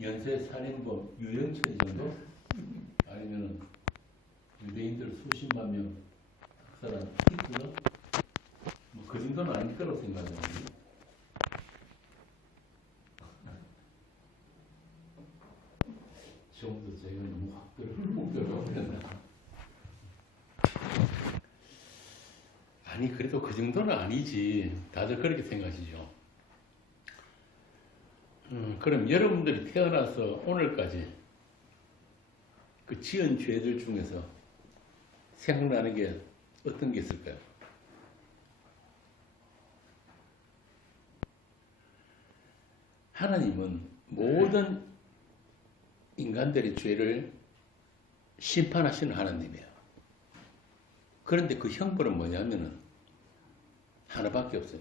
연쇄살인범 유영철 정도? 아니면은 유대인들 수십만 명 학살한 히틀러? 뭐 그 정도는 아닐 거라고 생각하는데. 처음부터 제가 너무 확 들어가버렸나. 아니 그래도 그 정도는 아니지. 다들 그렇게 생각하시죠. 그럼 여러분들이 태어나서 오늘까지 그 지은 죄들 중에서 생각나는 게 어떤 게 있을까요? 하나님은 모든 인간들의 죄를 심판하시는 하나님이에요. 그런데 그 형벌은 뭐냐면은 하나밖에 없어요.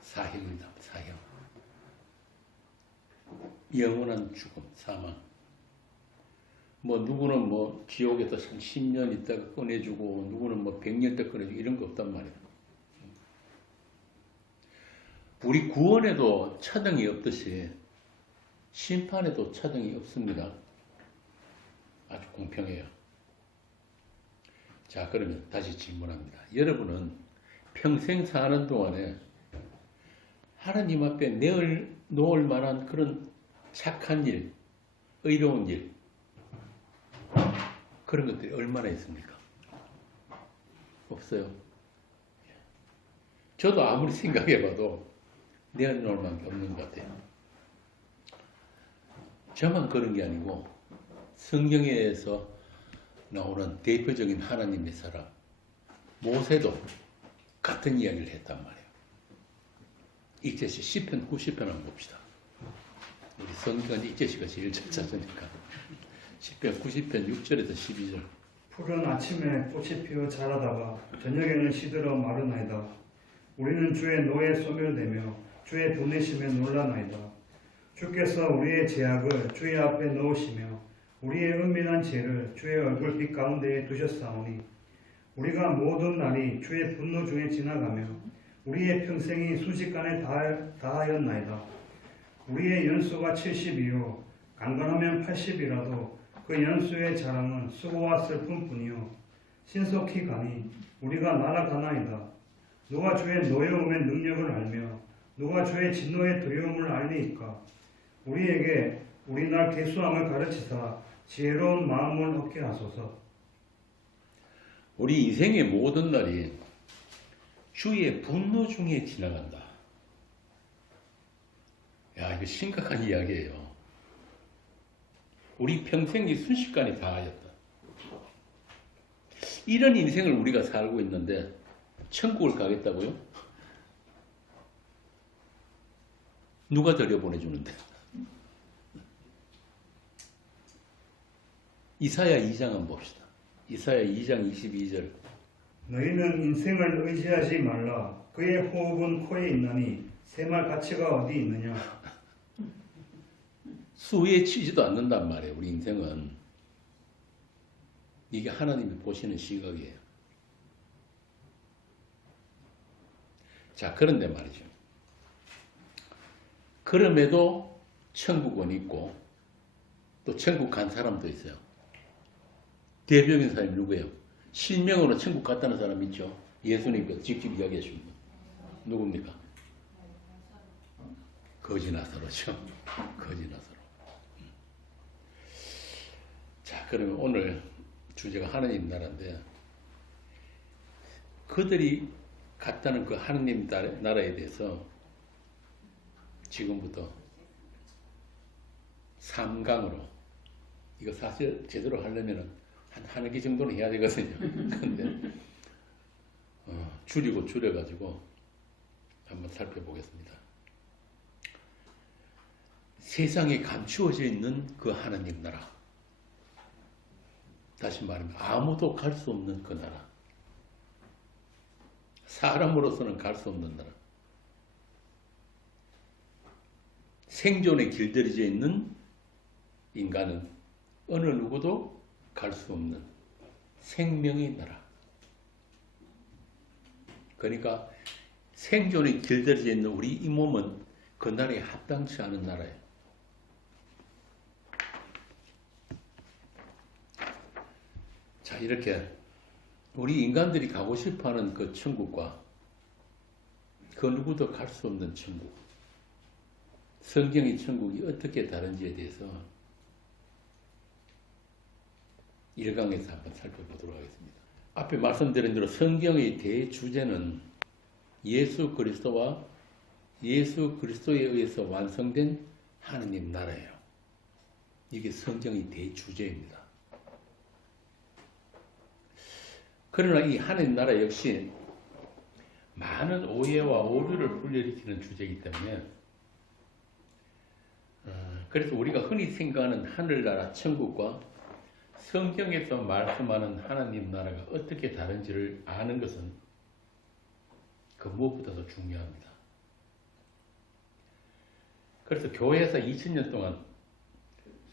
사형입니다. 사형. 영원한 죽음, 사망. 뭐 누구는 뭐 지옥에서 10년 있다가 꺼내주고 누구는 뭐 100년 있다가 꺼내주고 이런 거 없단 말이에요. 우리 구원에도 차등이 없듯이 심판에도 차등이 없습니다. 아주 공평해요. 자, 그러면 다시 질문합니다. 여러분은 평생 사는 동안에 하나님 앞에 놓을 만한 그런 착한 일, 의로운 일, 그런 것들이 얼마나 있습니까? 없어요. 저도 아무리 생각해봐도 내어놓을 만한 게 없는 것 같아요. 저만 그런 게 아니고 성경에서 나오는 대표적인 하나님의 사람 모세도 같은 이야기를 했단 말이에요. 익제시 시편 90편 한번 봅시다. 우리 성경은 익제시가 제일 잘 찾으니까. 시편 90편 6절에서 12절. 푸른 아침에 꽃이 피어 자라다가 저녁에는 시들어 마르나이다. 우리는 주의 노에 소멸되며 주의 보내심에 놀라나이다. 주께서 우리의 죄악을 주의 앞에 넣으시며 우리의 은밀한 죄를 주의 얼굴빛 가운데에 두셨사오니 우리가 모든 날이 주의 분노 중에 지나가며 우리의 평생이 순식간에 다하였나이다. 우리의 연수가 70이요 강건하면 80이라도 그 연수의 자랑은 수고와 슬픔뿐이요 신속히 가니 우리가 날아가나이다. 누가 주의 노여움의 능력을 알며 누가 주의 진노의 두려움을 알리이까. 우리에게 우리 날 계수함을 가르치사 지혜로운 마음을 얻게 하소서. 우리 인생의 모든 날이 주의 분노 중에 지나간다. 야, 이거 심각한 이야기예요. 우리 평생이 순식간에 다 하였다. 이런 인생을 우리가 살고 있는데 천국을 가겠다고요? 누가 들여보내주는데? 이사야 2장 한번 봅시다. 이사야 2장 22절. 너희는 인생을 의지하지 말라. 그의 호흡은 코에 있나니 새말 가치가 어디 있느냐. 수에 치지도 않는단 말이에요. 우리 인생은. 이게 하나님이 보시는 시각이에요. 자, 그런데 말이죠. 그럼에도 천국은 있고 또 천국 간 사람도 있어요. 대표적인 사람이 누구예요? 실명으로 천국 갔다는 사람 있죠? 예수님께서 직접 이야기하신 분. 누굽니까? 거지 나사로죠. 거지 나사로. 자, 그러면 오늘 주제가 하나님 나라인데 그들이 갔다는 그 하나님 나라에 대해서 지금부터 3강으로 이거 사실 제대로 하려면 한 한여 개 정도는 해야 되거든요. 근데 줄여가지고 한번 살펴보겠습니다. 세상에 감추어져 있는 그 하나님 나라. 다시 말하면 아무도 갈 수 없는 그 나라. 사람으로서는 갈 수 없는 나라. 생존에 길들여져 있는 인간은 어느 누구도 갈 수 없는 생명의 나라. 그러니까 생존에 길들여져 있는 우리 이 몸은 그 나라에 합당치 않은 나라예요. 자, 이렇게 우리 인간들이 가고 싶어하는 그 천국과 그 누구도 갈 수 없는 천국, 성경의 천국이 어떻게 다른지에 대해서 1강에서 한번 살펴보도록 하겠습니다. 앞에 말씀드린 대로 성경의 대주제는 예수 그리스도와 예수 그리스도에 의해서 완성된 하느님 나라예요. 이게 성경의 대주제입니다. 그러나 이 하느님 나라 역시 많은 오해와 오류를 불러일으키는 주제이기 때문에 그래서 우리가 흔히 생각하는 하늘나라 천국과 성경에서 말씀하는 하나님 나라가 어떻게 다른지를 아는 것은 그 무엇보다도 중요합니다. 그래서 교회에서 2000년 동안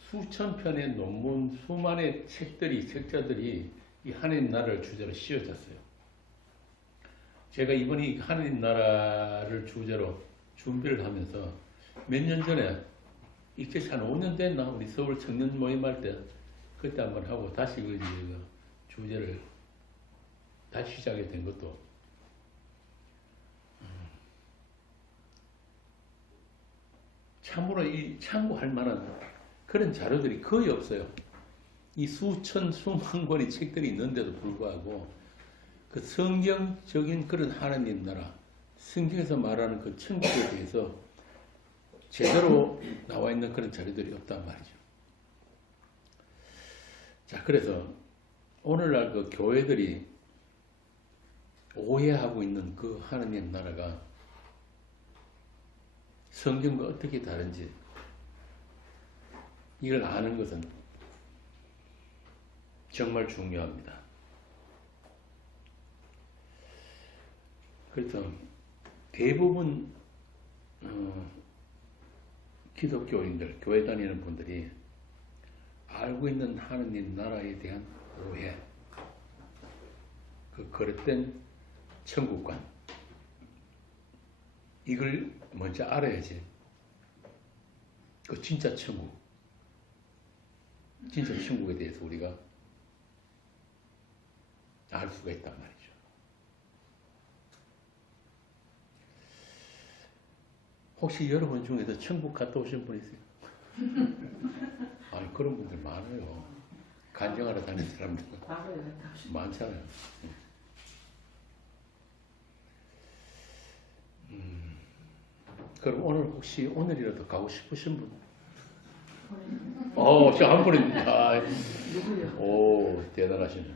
수천 편의 논문, 수만의 책자들이 이 하나님 나라를 주제로 씌워졌어요. 제가 이번에 이 하나님 나라를 주제로 준비를 하면서 몇 년 전에 이제 한 5년 됐나? 우리 서울 청년 모임할 때 그때 한번 하고 다시 그 주제를 다시 시작이 된 것도 참으로 이 참고할 만한 그런 자료들이 거의 없어요. 이 수천 수만 권의 책들이 있는데도 불구하고 그 성경적인 그런 하나님 나라, 성경에서 말하는 그 천국에 대해서 제대로 나와 있는 그런 자료들이 없단 말이죠. 자, 그래서 오늘날 그 교회들이 오해하고 있는 그 하나님 나라가 성경과 어떻게 다른지 이걸 아는 것은 정말 중요합니다. 그래서 대부분 기독교인들, 교회 다니는 분들이 알고 있는 하느님 나라에 대한 오해, 그 거릇된 천국관, 이걸 먼저 알아야지 그 진짜 천국, 진짜 천국에 대해서 우리가 알 수가 있단 말이죠. 혹시 여러분 중에도 천국 갔다 오신 분 있어요? 아니, 그런 분들 많아요. 간증하러 다니는 사람들 많잖아요. 그럼 오늘 혹시 오늘이라도 가고 싶으신 분? 한 분입니다. 오, 대단하시네.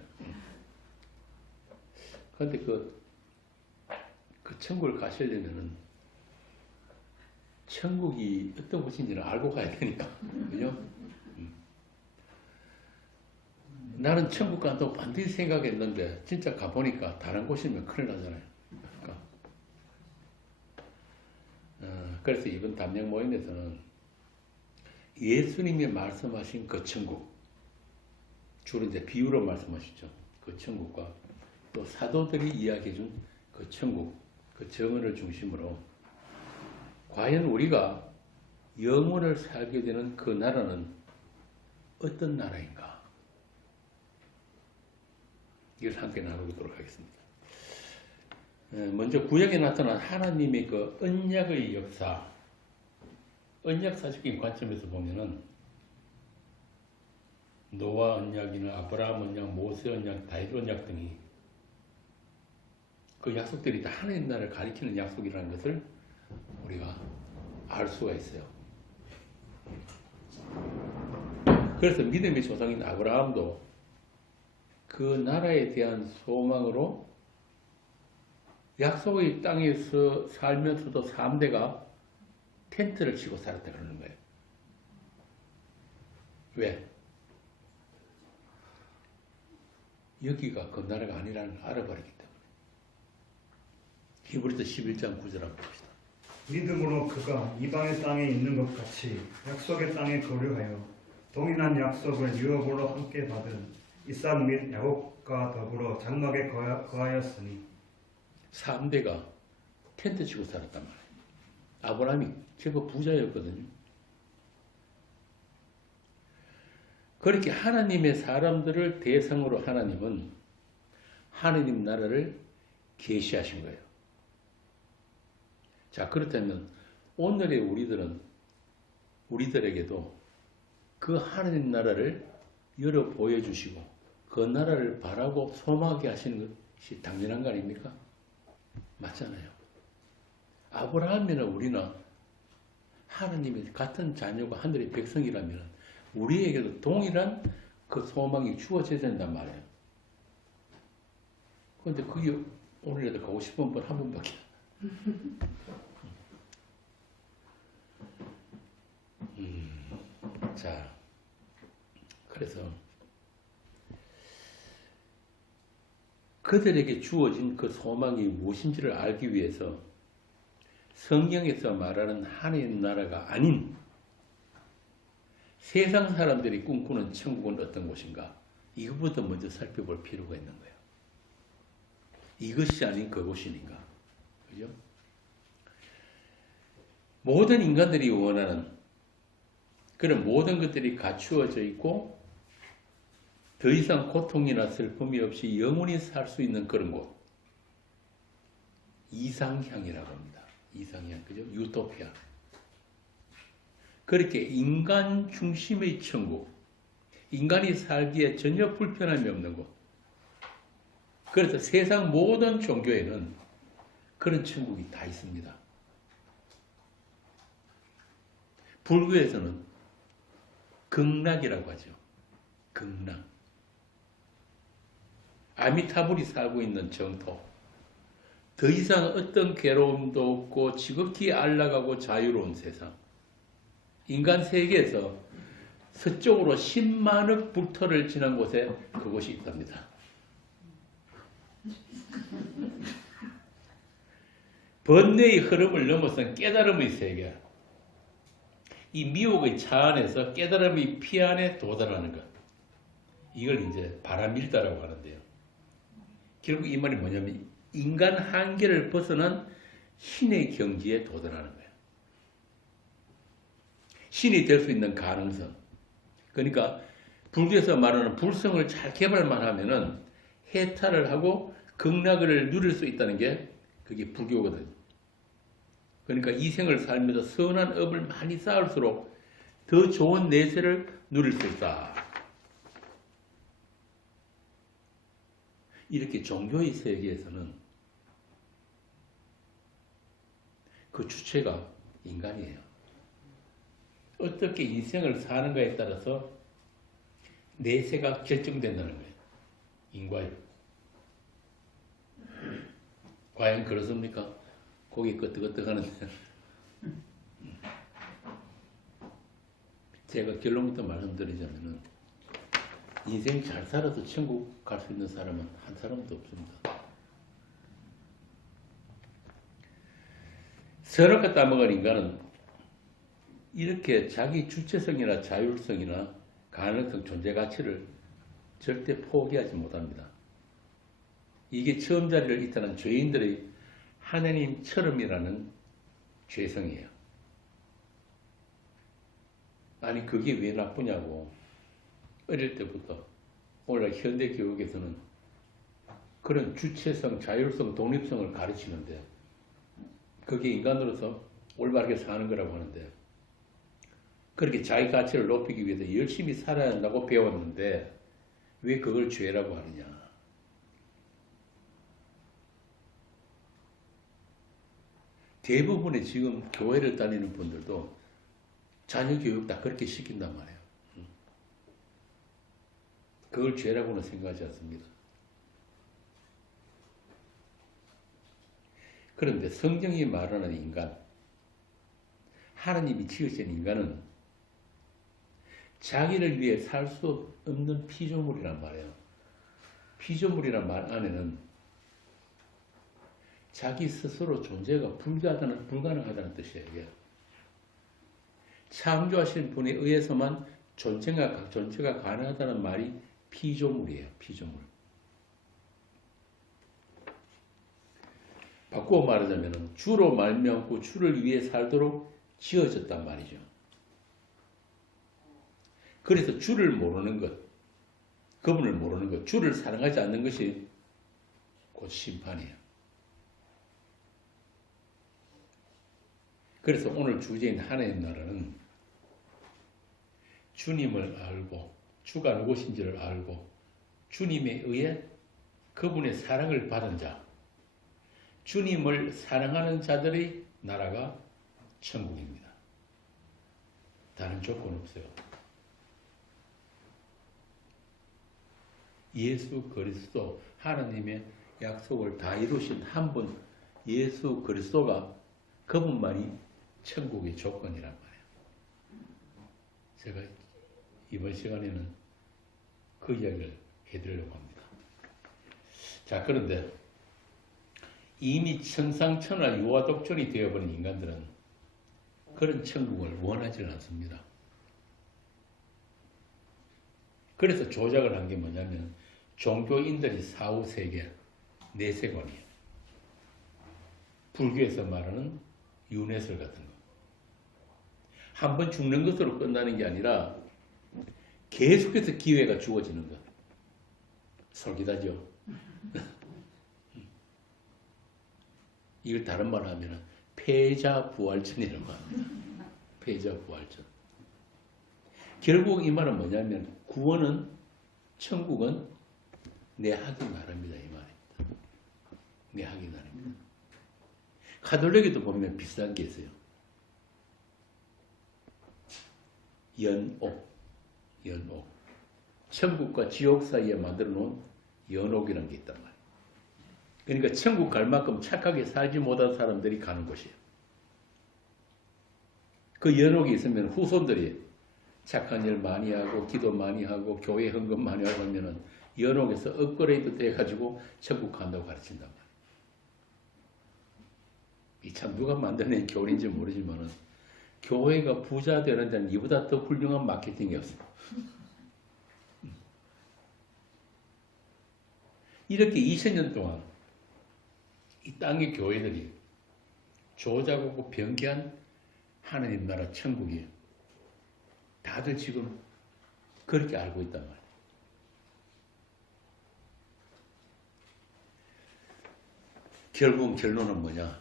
그런데 그 천국을 가시려면은 천국이 어떤 곳인지는 알고 가야 되니까. 그죠? 나는 천국 간다고 반드시 생각했는데 진짜 가보니까 다른 곳이면 큰일 나잖아요. 그래서 이번 담력 모임에서는 예수님이 말씀하신 그 천국, 주로 이제 비유로 말씀하시죠. 그 천국과 또 사도들이 이야기해준 그 천국, 그 정언을 중심으로 과연 우리가 영원을 살게 되는 그 나라는 어떤 나라인가? 이걸 함께 나누도록 하겠습니다. 먼저 구약에 나타난 하나님의 그 언약의 역사, 언약사적인 관점에서 보면은 노아 언약이나 아브라함 언약, 모세 언약, 다윗 언약 등이 그 약속들이 다 하나님 나라를 가리키는 약속이라는 것을 우리가 알 수가 있어요. 그래서 믿음의 조상인 아브라함도 그 나라에 대한 소망으로 약속의 땅에서 살면서도 3대가 텐트를 치고 살았다 그러는 거예요. 왜? 여기가 그 나라가 아니라는 걸 알아버리기 때문에. 히브리서 11장 9절 한번 봅시다. 믿음으로 그가 이방의 땅에 있는 것 같이 약속의 땅에 거류하여 동일한 약속을 유업으로 함께 받은 이삭 및 야곱과 더불어 장막에 거하였으니 3대가 텐트 치고 살았단 말이에요. 아브라함이 제법 부자였거든요. 그렇게 하나님의 사람들을 대상으로 하나님은 하나님 나라를 계시하신 거예요. 자, 그렇다면 오늘의 우리들에게도 그 하나님 나라를 열어 보여주시고 그 나라를 바라고 소망하게 하시는 것이 당연한 거 아닙니까? 맞잖아요. 아브라함이나 우리나 하나님의 같은 자녀가 하늘의 백성이라면 우리에게도 동일한 그 소망이 주어져야 된단 말이에요. 그런데 그게 오늘에도 가고 싶은 분 한 분밖에. 자, 그래서 그들에게 주어진 그 소망이 무엇인지를 알기 위해서 성경에서 말하는 하나님 나라가 아닌 세상 사람들이 꿈꾸는 천국은 어떤 곳인가? 이것부터 먼저 살펴볼 필요가 있는 거예요. 이것이 아닌 그곳이니까. 그죠? 모든 인간들이 원하는 그런 모든 것들이 갖추어져 있고 더 이상 고통이나 슬픔이 없이 영원히 살 수 있는 그런 곳. 이상향이라고 합니다. 이상향. 그죠? 유토피아. 그렇게 인간 중심의 천국. 인간이 살기에 전혀 불편함이 없는 곳. 그래서 세상 모든 종교에는 그런 천국이 다 있습니다. 불교에서는 극락이라고 하죠. 극락. 아미타불이 살고 있는 정토. 더 이상 어떤 괴로움도 없고 지극히 안락하고 자유로운 세상. 인간 세계에서 서쪽으로 10만억 불터를 지난 곳에 그곳이 있답니다. 번뇌의 흐름을 넘어선 깨달음의 세계. 이 미혹의 차 안에서 깨달음의 피 안에 도달하는 것. 이걸 이제 바라밀다라고 하는데요. 결국 이 말이 뭐냐면 인간 한계를 벗어난 신의 경지에 도달하는 거예요. 신이 될 수 있는 가능성. 그러니까 불교에서 말하는 불성을 잘 개발만 하면은 해탈을 하고 극락을 누릴 수 있다는 게 그게 불교거든요. 그러니까 이 생을 살면서 선한 업을 많이 쌓을수록 더 좋은 내세를 누릴 수 있다. 이렇게 종교의 세계에서는 그 주체가 인간이에요. 어떻게 인생을 사는가에 따라서 내세가 결정된다는 거예요. 인과요. 과연 그렇습니까? 고기 끄떡끄떡 하는데 제가 결론부터 말씀드리자면은 인생 잘 살아서 천국 갈 수 있는 사람은 한 사람도 없습니다. 선악과 따먹은 인간은 이렇게 자기 주체성이나 자율성이나 가능성, 존재 가치를 절대 포기하지 못합니다. 이게 처음 자리를 이탈한 죄인들의 하나님처럼이라는 죄성이에요. 아니 그게 왜 나쁘냐고. 어릴 때부터 오늘 현대 교육에서는 그런 주체성, 자율성, 독립성을 가르치는데 그게 인간으로서 올바르게 사는 거라고 하는데 그렇게 자기 가치를 높이기 위해서 열심히 살아야 한다고 배웠는데 왜 그걸 죄라고 하느냐. 대부분의 지금 교회를 다니는 분들도 자녀 교육 다 그렇게 시킨단 말이에요. 그걸 죄라고는 생각하지 않습니다. 그런데 성경이 말하는 인간, 하나님이 지으신 인간은 자기를 위해 살 수 없는 피조물이란 말이에요. 피조물이란 말 안에는 자기 스스로 존재가 불가능하다는 뜻이에요. 이게. 창조하신 분에 의해서만 존재가 가능하다는 말이 피조물이에요. 피조물. 바꾸어 말하자면 주로 말미암고 주를 위해 살도록 지어졌단 말이죠. 그래서 주를 모르는 것, 그분을 모르는 것, 주를 사랑하지 않는 것이 곧 심판이에요. 그래서 오늘 주제인 하나님 나라는 주님을 알고 주가 누구신지를 알고 주님에 의해 그분의 사랑을 받은 자, 주님을 사랑하는 자들의 나라가 천국입니다. 다른 조건 없어요. 예수 그리스도 하나님의 약속을 다 이루신 한 분 예수 그리스도가 그분만이 천국의 조건이란 말이에요. 제가 이번 시간에는 그 이야기를 해드리려고 합니다. 자, 그런데 이미 천상천하 유아독존이 되어버린 인간들은 그런 천국을 원하지 않습니다. 그래서 조작을 한 게 뭐냐면 종교인들이 사후 세계, 내세관이에요. 불교에서 말하는 윤회설 같은 거. 한 번 죽는 것으로 끝나는 게 아니라 계속해서 기회가 주어지는 것. 솔깃하죠? 이걸 다른 말로 하면 패자부활전이라고 합니다. 패자부활전. 결국 이 말은 뭐냐면 구원은, 천국은 내 하기 나름이다 이 말입니다. 내 하기 나름이다. 카톨릭에도 보면 비슷한 게 있어요. 연옥. 천국과 지옥 사이에 만들어 놓은 연옥이라는 게 있단 말이에요. 그러니까 천국 갈 만큼 착하게 살지 못한 사람들이 가는 곳이에요. 그 연옥이 있으면 후손들이 착한 일 많이 하고 기도 많이 하고 교회 헌금 많이 하고 하면은 연옥에서 업그레이드 돼가지고 천국 간다고 가르친단 말이에요. 이 참 누가 만드는 교리인지 모르지만은 교회가 부자 되는 데는 이보다 더 훌륭한 마케팅이 없어요. 이렇게 2000년 동안 이 땅의 교회들이 조작하고 변개한 하나님 나라 천국이 다들 지금 그렇게 알고 있단 말이에요. 결국 결론은 뭐냐?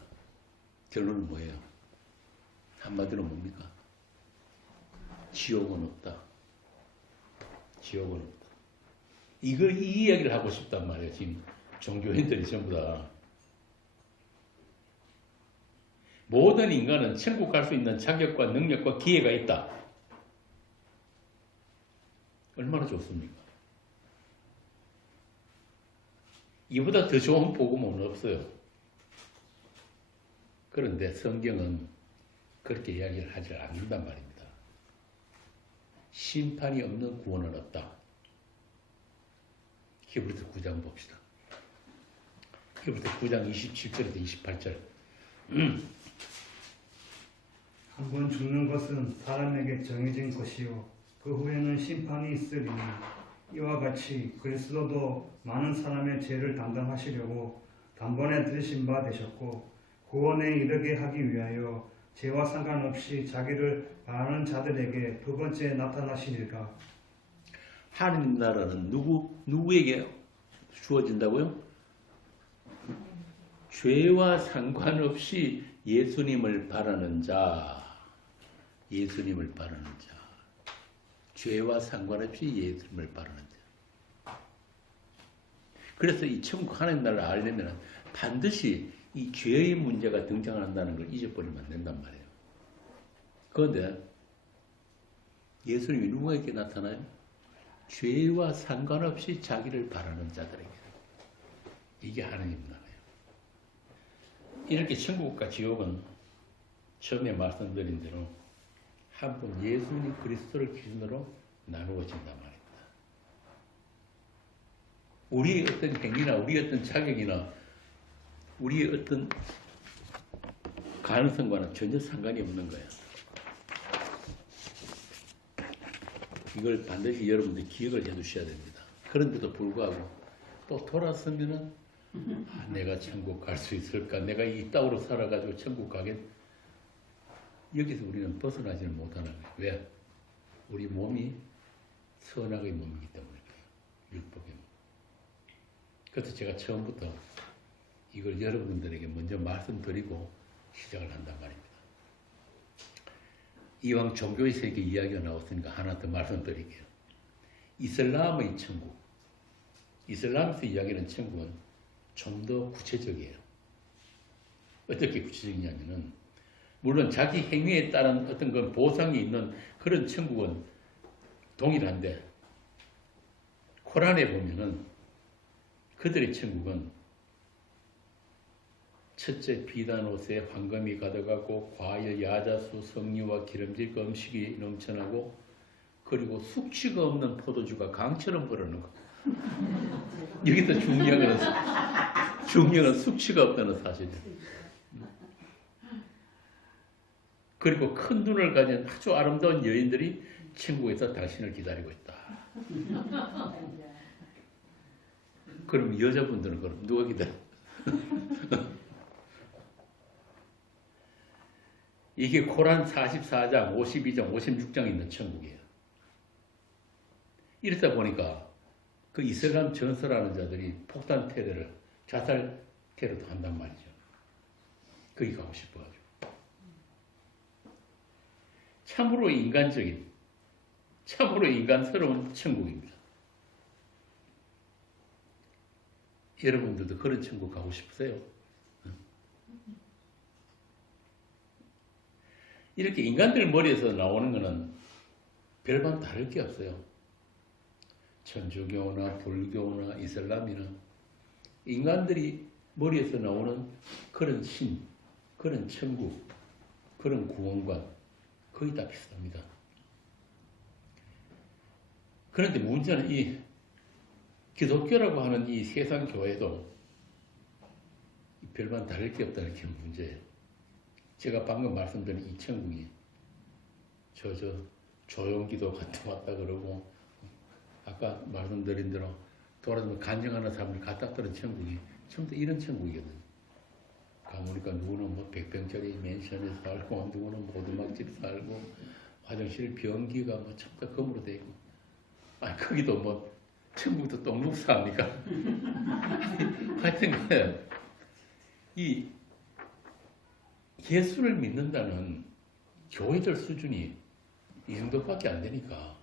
결론은 뭐예요? 한마디로 뭡니까? 지옥은 없다. 지옥은 없다. 이 이야기를 하고 싶단 말이에요. 지금 종교인들이 전부 다. 모든 인간은 천국 갈 수 있는 자격과 능력과 기회가 있다. 얼마나 좋습니까? 이보다 더 좋은 복음은 없어요. 그런데 성경은 그렇게 이야기를 하지 않는단 말입니다. 심판이 없는 구원은 없다. 히브리서 9장 봅시다. 히브리서 9장 27절에서 28절. 한 번 죽는 것은 사람에게 정해진 것이요 그 후에는 심판이 있으리니 이와 같이 그리스도도 많은 사람의 죄를 담당하시려고 단번에 들으신 바 되셨고 구원에 이르게 하기 위하여 죄와 상관없이 자기를 바라는 자들에게 두 번째 나타나시리라. 하나님 나라는 누구에게 주어진다고요? 죄와 상관없이 예수님을 바라는 자. 예수님을 바라는 자. 죄와 상관없이 예수님을 바라는 자. 그래서 이 천국 하나님 나라를 알려면 반드시 이 죄의 문제가 등장한다는 걸 잊어버리면 안 된단 말이에요. 그런데 예수님이 누구에게 나타나요? 죄와 상관없이 자기를 바라는 자들에게. 이게 하나님 나라예요. 이렇게 천국과 지옥은 처음에 말씀드린 대로 한 분 예수님 그리스도를 기준으로 나누어진단 말입니다. 우리의 어떤 행위나 우리의 어떤 자격이나 우리의 어떤 가능성과는 전혀 상관이 없는 거예요. 이걸 반드시 여러분들이 기억을 해 두셔야 됩니다. 그런데도 불구하고 또 돌아서면은 내가 천국 갈 수 있을까? 내가 이 땅으로 살아가지고 천국 가겠? 여기서 우리는 벗어나지는 못하는 거예요. 왜? 우리 몸이 선악의 몸이기 때문에 그래요. 율법의 몸. 그래서 제가 처음부터 이걸 여러분들에게 먼저 말씀드리고 시작을 한단 말입니다. 이왕 종교의 세계 이야기가 나왔으니까 하나 더 말씀드릴게요. 이슬람의 천국. 이슬람에서 이야기하는 천국은 좀 더 구체적이에요. 어떻게 구체적이냐면은 물론 자기 행위에 따른 어떤 건 보상이 있는 그런 천국은 동일한데 코란에 보면은 그들의 천국은 첫째 비단 옷에 황금이 가득하고 과일, 야자수, 석류와 기름질 음식이 넘쳐나고 그리고 숙취가 없는 포도주가 강처럼 흐르는 거. 여기서 중요한 건 숙취가 없다는 사실이에요. 그리고 큰 눈을 가진 아주 아름다운 여인들이 천국에서 당신을 기다리고 있다. 그럼 여자분들은 그럼 누가 기다려? 이게 코란 44장, 52장, 56장 있는 천국이에요. 이렇다 보니까 그 이슬람 전설하는 자들이 폭탄 테러를, 자살 테러도 한단 말이죠. 거기 가고 싶어가지고. 참으로 인간적인, 참으로 인간스러운 천국입니다. 여러분들도 그런 천국 가고 싶으세요? 이렇게 인간들 머리에서 나오는 것은 별반 다를 게 없어요. 천주교나 불교나 이슬람이나 인간들이 머리에서 나오는 그런 신, 그런 천국, 그런 구원관 거의 다 비슷합니다. 그런데 문제는 이 기독교라고 하는 이 세상 교회도 별반 다를 게 없다는 게 문제예요. 제가 방금 말씀드린 이 천국이 저 조용기도 갔다 왔다 그러고 아까 말씀드린 대로 돌아다니면 간증하는 사람들 갖다 떨은 천국이 전부 다 이런 천국이거든요. 가보니까 누구는 뭐 100평짜리 맨션에 살고 누구는 오두막집 살고 화장실 변기가 뭐 전부 다 금으로 돼 있고 아니 거기도 뭐 천국도 똥묵사합니까? 하여튼 간에 이 예수를 믿는다는 교회들 수준이 이 정도밖에 안 되니까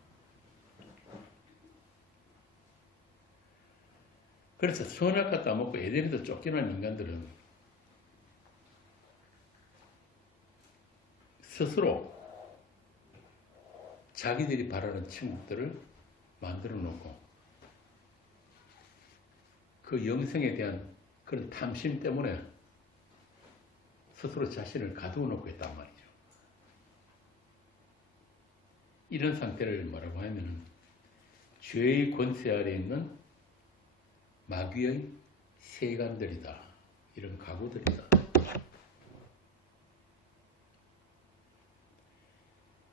그래서 선악과 따먹고 에덴에서 쫓겨난 인간들은 스스로 자기들이 바라는 천국들을 만들어 놓고 그 영생에 대한 그런 탐심 때문에 스스로 자신을 가두어 놓고 있단 말이죠. 이런 상태를 뭐라고 하면 죄의 권세 아래 있는 마귀의 세간들이다. 이런 가구들이다.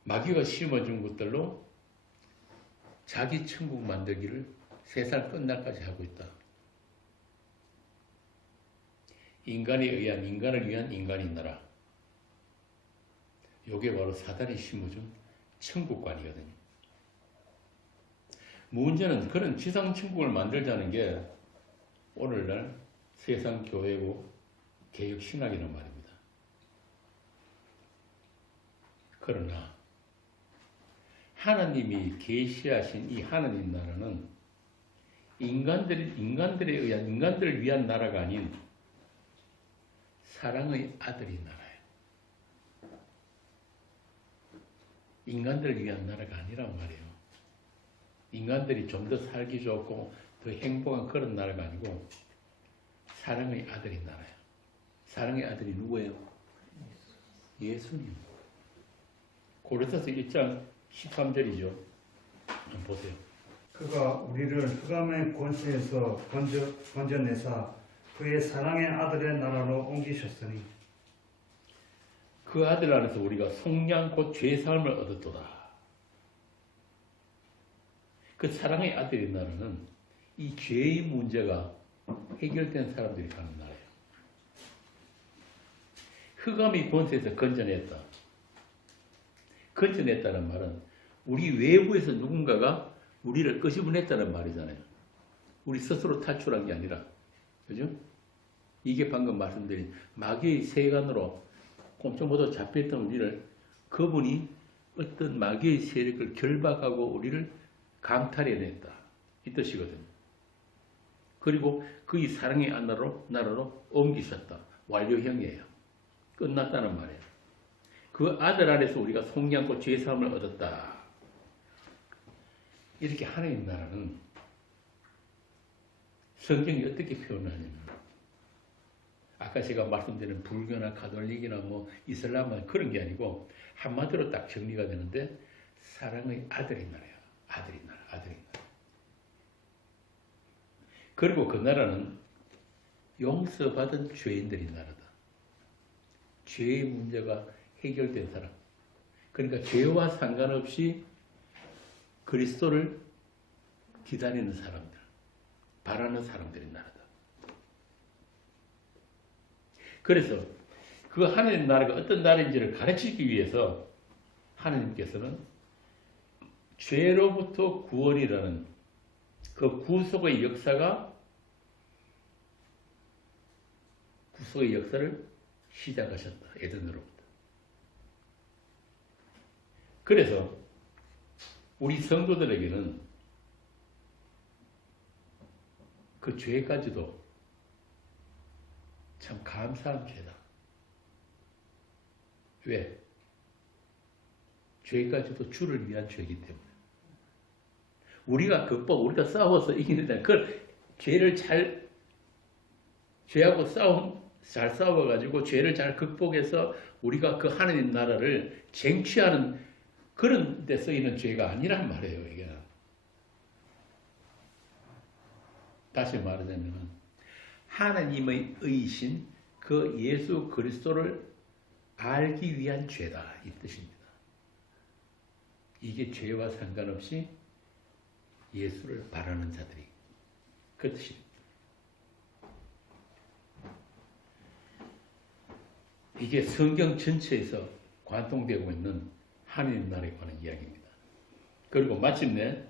마귀가 심어준 것들로 자기 천국 만들기를 세상 끝날까지 하고 있다. 인간을 위한 인간의 나라. 이게 바로 사단이 심어준 천국관이거든요. 문제는 그런 지상 천국을 만들자는 게 오늘날 세상 교회고 개혁 신학이란 말입니다. 그러나 하나님이 계시하신 이 하나님 나라는 인간들을 위한 나라가 아닌 사랑의 아들의 나라예요. 인간들을 위한 나라가 아니란 말이에요. 인간들이 좀 더 살기 좋고 더 행복한 그런 나라가 아니고 사랑의 아들의 나라예요. 사랑의 아들이 누구예요? 예수님. 고린도서 1장 13절이죠. 한번 보세요. 그가 우리를 흑암의 권세에서 건져내사 그의 사랑의 아들의 나라로 옮기셨으니 그 아들 안에서 우리가 속량 곧 죄사함을 얻었도다. 그 사랑의 아들의 나라는 이 죄의 문제가 해결된 사람들이 가는 나라예요. 흑암이 본세에서 건져냈다. 건져냈다는 말은 우리 외부에서 누군가가 우리를 끄집어냈다는 말이잖아요. 우리 스스로 탈출한 게 아니라. 그죠? 이게 방금 말씀드린 마귀의 세간으로 꼼짝못하고 잡혀있던 우리를 그분이 어떤 마귀의 세력을 결박하고 우리를 강탈해냈다. 이 뜻이거든요. 그리고 그의 사랑의 나라로 옮기셨다. 완료형이에요. 끝났다는 말이에요. 그 아들 안에서 우리가 속량고 죄사함을 얻었다. 이렇게 하나님 나라는 성경이 어떻게 표현하냐면 아까 제가 말씀드린 불교나 가톨릭이나 뭐 이슬람은 그런 게 아니고 한마디로 딱 정리가 되는데 사랑의 아들의 나라야. 아들의 나라, 아들의 나라. 그리고 그 나라는 용서받은 죄인들의 나라다. 죄의 문제가 해결된 사람. 그러니까 죄와 상관없이 그리스도를 기다리는 사람들, 바라는 사람들의 나라다. 그래서 그 하나님 나라가 어떤 나라인지를 가르치기 위해서 하나님께서는 죄로부터 구원이라는 그 구속의 역사를 시작하셨다. 에덴으로부터. 그래서 우리 성도들에게는 그 죄까지도 참 감사한 죄다. 왜? 죄까지도 주를 위한 죄이기 때문에. 우리가 우리가 싸워서 이기는데, 죄하고 잘 싸워가지고 죄를 잘 극복해서 우리가 그 하나님 나라를 쟁취하는 그런 데 쓰이는 죄가 아니란 말이에요, 이게. 다시 말하자면, 하나님의 의신 그 예수 그리스도를 알기 위한 죄다, 이 뜻입니다. 이게 죄와 상관없이 예수를 바라는 자들이 그 뜻입니다. 이게 성경 전체에서 관통되고 있는 하나님 나라에 관한 이야기입니다. 그리고 마침내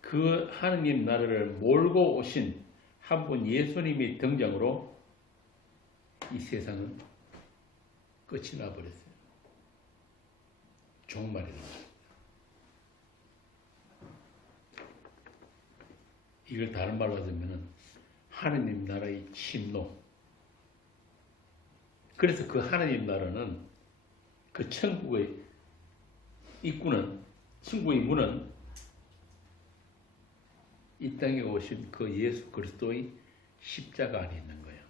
그 하나님 나라를 몰고 오신 한 분 예수님의 등장으로 이 세상은 끝이 나버렸어요. 종말이 나버렸어요. 이걸 다른 말로 하자면 하나님 나라의 침노. 그래서 그 하나님 나라는 그 천국의 입구는, 천국의 문은 이 땅에 오신 그 예수 그리스도의 십자가 안에 있는 거예요.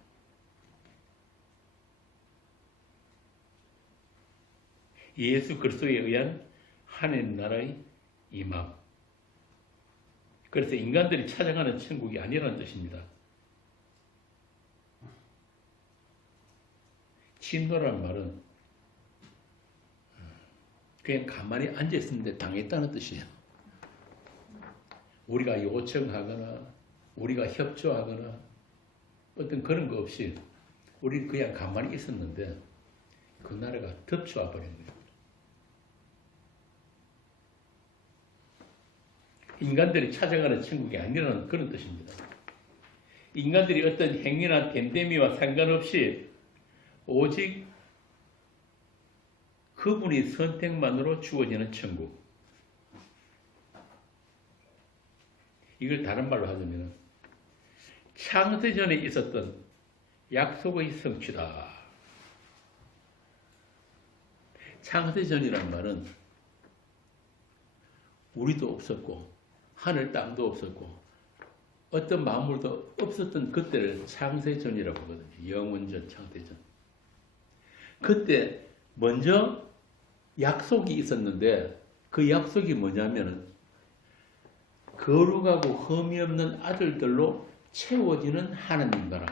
예수 그리스도에 의한 하나님 나라의 임함. 그래서 인간들이 찾아가는 천국이 아니라는 뜻입니다. 침노란 말은 그냥 가만히 앉아있었는데 당했다는 뜻이에요. 우리가 요청하거나 우리가 협조하거나 어떤 그런 거 없이 우리는 그냥 가만히 있었는데 그 나라가 덮쳐와 버린 거예요. 인간들이 찾아가는 천국이 아니라는 그런 뜻입니다. 인간들이 어떤 행위나 댐댐이와 상관없이 오직 그분의 선택만으로 주어지는 천국. 이걸 다른 말로 하자면 창세전에 있었던 약속의 성취다. 창세전이란 말은 우리도 없었고 하늘 땅도 없었고 어떤 만물도 없었던 그때를 창세전이라고 하거든요. 영원전, 창세전. 그때 먼저 약속이 있었는데 그 약속이 뭐냐면은 거룩하고 흠이 없는 아들들로 채워지는 하나님 나라.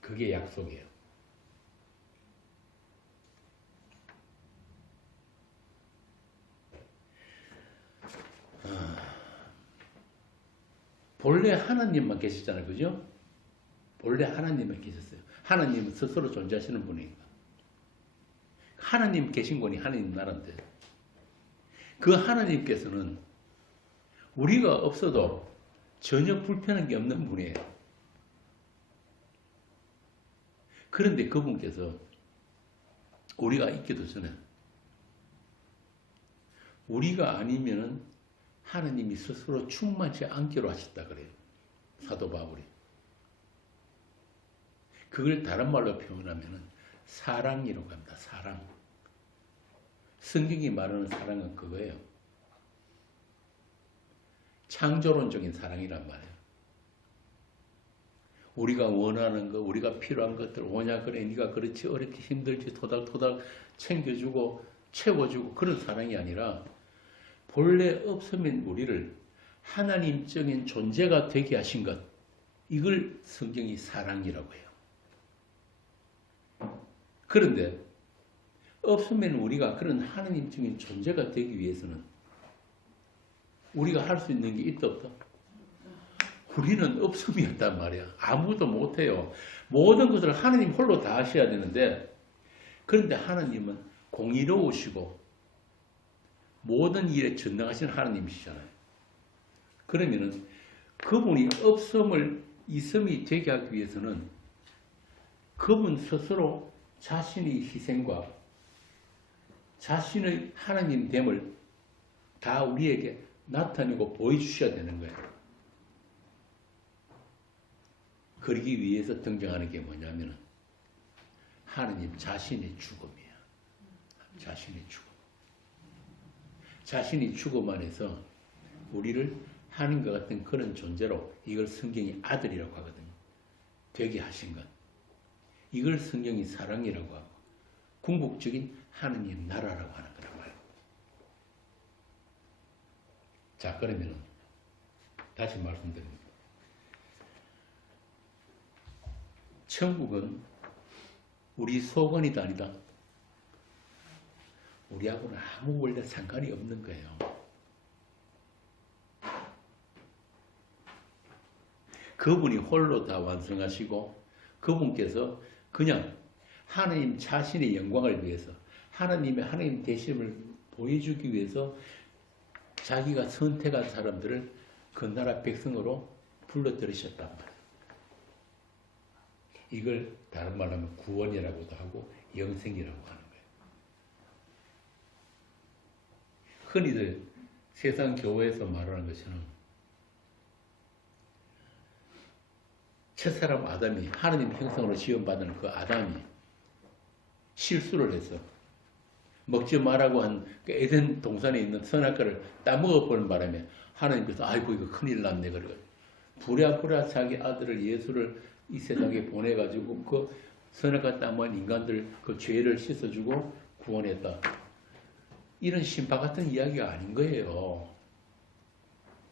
그게 약속이에요. 본래 하나님만 계셨잖아요. 그죠? 본래 하나님만 계셨어요. 하나님은 스스로 존재하시는 분이니까. 하나님 계신 분이 하나님 나라인데 그 하나님께서는 우리가 없어도 전혀 불편한 게 없는 분이에요. 그런데 그분께서 우리가 있기도 전에 우리가 아니면은 하나님이 스스로 충만치 않기로 하셨다 그래요. 사도 바울이. 그걸 다른 말로 표현하면은 사랑이라고 합니다. 사랑. 성경이 말하는 사랑은 그거예요. 창조론적인 사랑이란 말이에요. 우리가 원하는 것, 우리가 필요한 것들 오냐 그래 네가 그렇지 어렵게 힘들지 토닥토닥 챙겨주고 채워주고 그런 사랑이 아니라 본래 없으면 우리를 하나님적인 존재가 되게 하신 것, 이걸 성경이 사랑이라고 해요. 그런데 없으면 우리가 그런 하나님적인 존재가 되기 위해서는 우리가 할 수 있는 게 있다 없다? 우리는 없음이었단 말이야. 아무것도 못해요. 모든 것을 하나님 홀로 다 하셔야 되는데 그런데 하나님은 공의로우시고 모든 일에 전능하신 하나님이시잖아요. 그러면은 그분이 없음을 있음이 되게 하기 위해서는 그분 스스로 자신의 희생과 자신의 하나님됨을 다 우리에게 나타내고 보여주셔야 되는 거예요. 그러기 위해서 등장하는 게 뭐냐면 하나님 자신의 죽음이에요. 자신의 죽음. 자신의 죽음 안에서 우리를 하나님과 같은 그런 존재로 이걸 성경이 아들이라고 하거든요. 되게 하신 것. 이걸 성경이 사랑이라고 하고 궁극적인 하느님 나라라고 하는 거란 말이에요. 자, 그러면 다시 말씀드립니다. 천국은 우리 소원이도 아니다. 우리하고는 아무 원래 상관이 없는 거예요. 그분이 홀로 다 완성하시고 그분께서 그냥 하나님 자신의 영광을 위해서 하나님의 하나님 되심을 보여주기 위해서 자기가 선택한 사람들을 그 나라 백성으로 불러들이셨단 말이에요. 이걸 다른 말로 하면 구원이라고도 하고 영생이라고 하는 거예요. 흔히들 세상 교회에서 말하는 것처럼 첫사람 아담이 하나님 형상으로 지음받은 그 아담이 실수를 해서 먹지 말라고 한 그 에덴 동산에 있는 선악과를 따먹어버린 바람에 하나님께서 아이고 이거 큰일 났네 그러고 부랴부랴 자기 아들을 예수를 이 세상에 보내가지고 그 선악과 따먹은 인간들 그 죄를 씻어주고 구원했다. 이런 신파 같은 이야기가 아닌 거예요.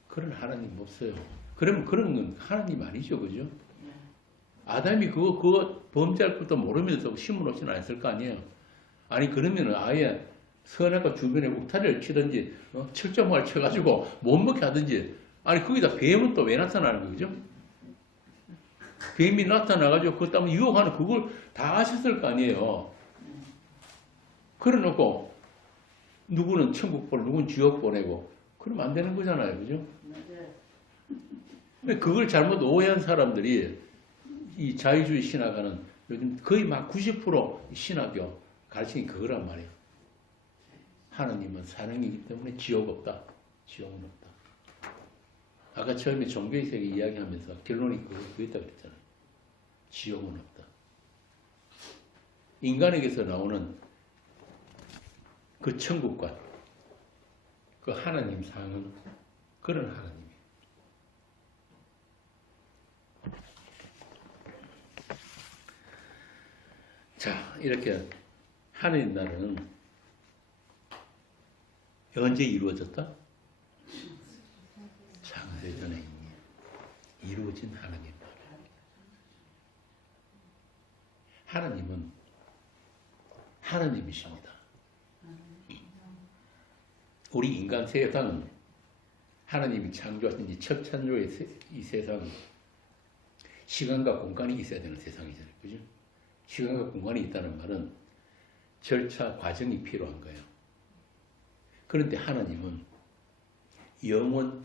그런 하나님 없어요. 그러면 그런 건 하나님 아니죠, 그죠? 아담이 그거 범죄할 것도 모르면서 심어놓지는 않았을 거 아니에요. 아니 그러면은 아예 선악과 주변에 울타리를 치든지 철조망을 쳐가지고 못 먹게 하든지 아니 거기다 뱀은 또 왜 나타나는 거죠? 뱀이 나타나가지고 그것 때문에 유혹하는 그걸 다 아셨을 거 아니에요. 그래놓고 누구는 천국 보내고 누구는 지옥 보내고 그러면 안 되는 거잖아요, 그죠? 근데 그걸 잘못 오해한 사람들이 이 자유주의 신학하는 요즘 거의 막 90% 신학교 가르치는 그거란 말이에요. 하나님은 사랑이기 때문에 지옥 없다. 지옥은 없다. 아까 처음에 종교의 세계 이야기하면서 결론이 그거였다 그랬잖아요. 지옥은 없다. 인간에게서 나오는 그 천국과 그 하나님 상은 그런 하나님이에요. 자, 이렇게 하나님 나라는 언제 이루어졌다? 창세전에 이미 이루어진 하나님 나라. 하나님은 하나님이십니다. 우리 인간 세상은 하나님이 창조하신 이 첫 창조의 이 세상은 시간과 공간이 있어야 되는 세상이잖아요. 그죠? 시간과 공간이 있다는 말은 절차, 과정이 필요한 거예요. 그런데 하나님은 영원한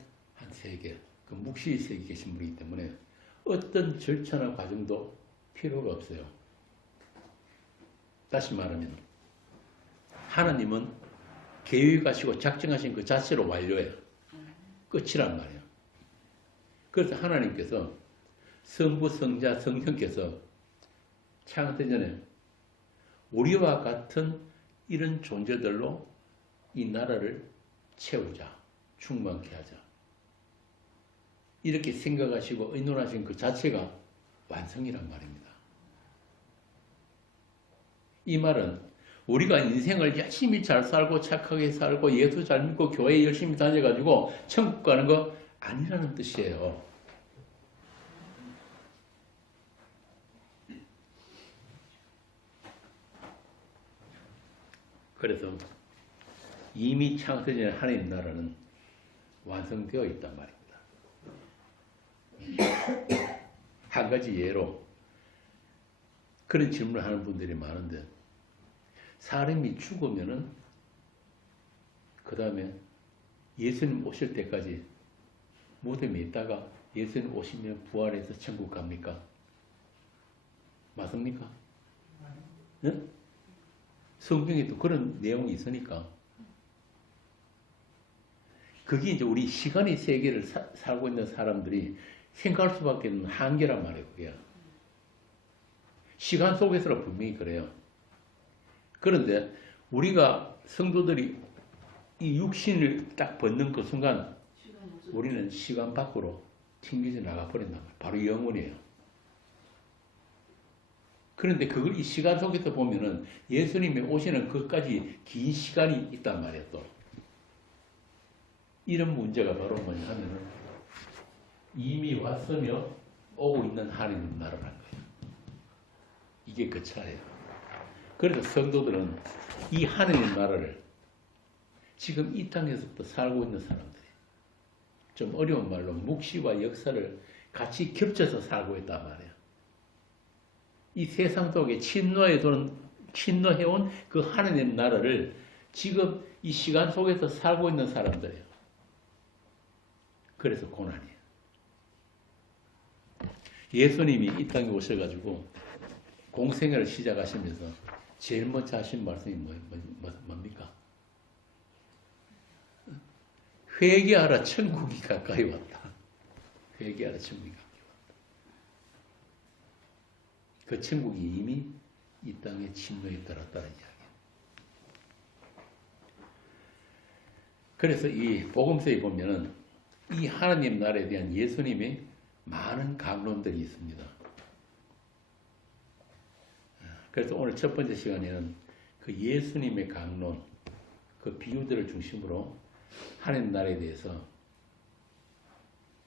세계, 그 묵시 세계에 계신 분이기 때문에 어떤 절차나 과정도 필요가 없어요. 다시 말하면 하나님은 계획하시고 작정하신 그 자체로 완료해요. 끝이란 말이에요. 그래서 하나님께서 성부, 성자, 성령께서 창세 전에 우리와 같은 이런 존재들로 이 나라를 채우자, 충만케 하자. 이렇게 생각하시고 의논하신 그 자체가 완성이란 말입니다. 이 말은 우리가 인생을 열심히 잘 살고 착하게 살고 예수 잘 믿고 교회 열심히 다녀가지고 천국 가는 거 아니라는 뜻이에요. 그래서 이미 창세전에 하나님 나라는 완성되어 있단 말입니다. 한 가지 예로 그런 질문을 하는 분들이 많은데 사람이 죽으면은 그 다음에 예수님 오실 때까지 무덤에 있다가 예수님 오시면 부활해서 천국 갑니까? 맞습니까? 네? 성경에 또 그런 내용이 있으니까 그게 이제 우리 시간의 세계를 살고 있는 사람들이 생각할 수밖에 없는 한계란 말이에요. 그게. 시간 속에서는 분명히 그래요. 그런데 우리가 성도들이 이 육신을 딱 벗는 그 순간 우리는 시간 밖으로 튕겨져 나가버린단 말이에요. 바로 영혼이에요. 그런데 그걸 이 시간 속에서 보면은 예수님이 오시는 그까지 긴 시간이 있단 말이에요. 또 이런 문제가 바로 뭐냐 하면은 이미 왔으며 오고 있는 하나님 나라라는 거예요. 이게 그 차예요. 그래서 성도들은 이 하나님 나라를 지금 이 땅에서부터 살고 있는 사람들이 좀 어려운 말로 묵시와 역사를 같이 겹쳐서 살고 있단 말이에요. 이 세상 속에 침노해온 그 하나님 나라를 지금 이 시간 속에서 살고 있는 사람들이에요. 그래서 고난이에요. 예수님이 이 땅에 오셔가지고 공생애를 시작하시면서 제일 먼저 하신 말씀이 뭡니까? 회개하라, 천국이 가까이 왔다. 회개하라, 천국이 가까이 왔다. 그 천국이 이미 이 땅에 침노에 들었다는 이야기예요. 그래서 이 복음서에 보면은 이 하나님 나라에 대한 예수님의 많은 강론들이 있습니다. 그래서 오늘 첫 번째 시간에는 그 예수님의 강론, 그 비유들을 중심으로 하나님 나라에 대해서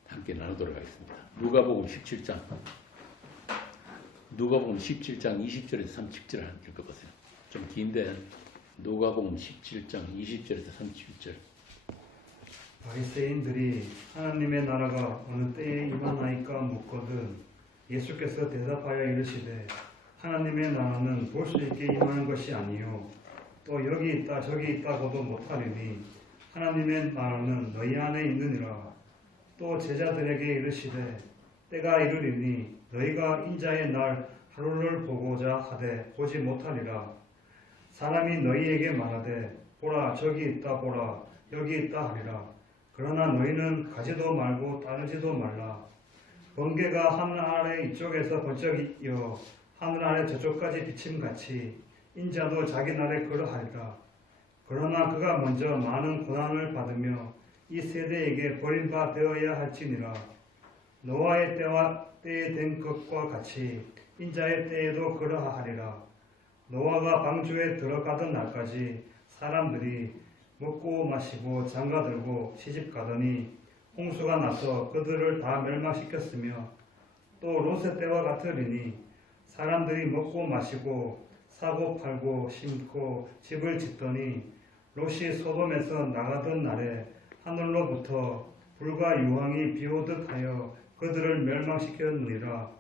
함께 나누도록 하겠습니다. 누가복음 17장. 누가복음 17장 20절에서 30절을 읽어보세요. 좀 긴데 누가복음 17장 20절에서 31절. 바리새인들이 하나님의 나라가 어느 때에 임하나이까 묻거든 예수께서 대답하여 이르시되 하나님의 나라는 볼 수 있게 임하는 것이 아니요 또 여기 있다 저기 있다고도 못하리니 하나님의 나라는 너희 안에 있느니라. 또 제자들에게 이르시되 때가 이르리니 너희가 인자의 날 하루를 보고자 하되 보지 못하리라. 사람이 너희에게 말하되 보라 저기 있다 보라 여기 있다 하리라. 그러나 너희는 가지도 말고 따르지도 말라. 번개가 하늘 아래 이쪽에서 번쩍이어 하늘 아래 저쪽까지 비침같이 인자도 자기 날에 그러하리라. 그러나 그가 먼저 많은 고난을 받으며 이 세대에게 버림바 되어야 할지니라. 노아의 때에 된 것과 같이 인자의 때에도 그러하리라. 노아가 방주에 들어가던 날까지 사람들이 먹고 마시고 장가들고 시집가더니 홍수가 나서 그들을 다 멸망시켰으며 또 롯의 때와 같으리니 사람들이 먹고 마시고 사고 팔고 심고 집을 짓더니 롯이 소돔에서 나가던 날에 하늘로부터 불과 유황이 비오듯 하여 그들을 멸망시켰느니라.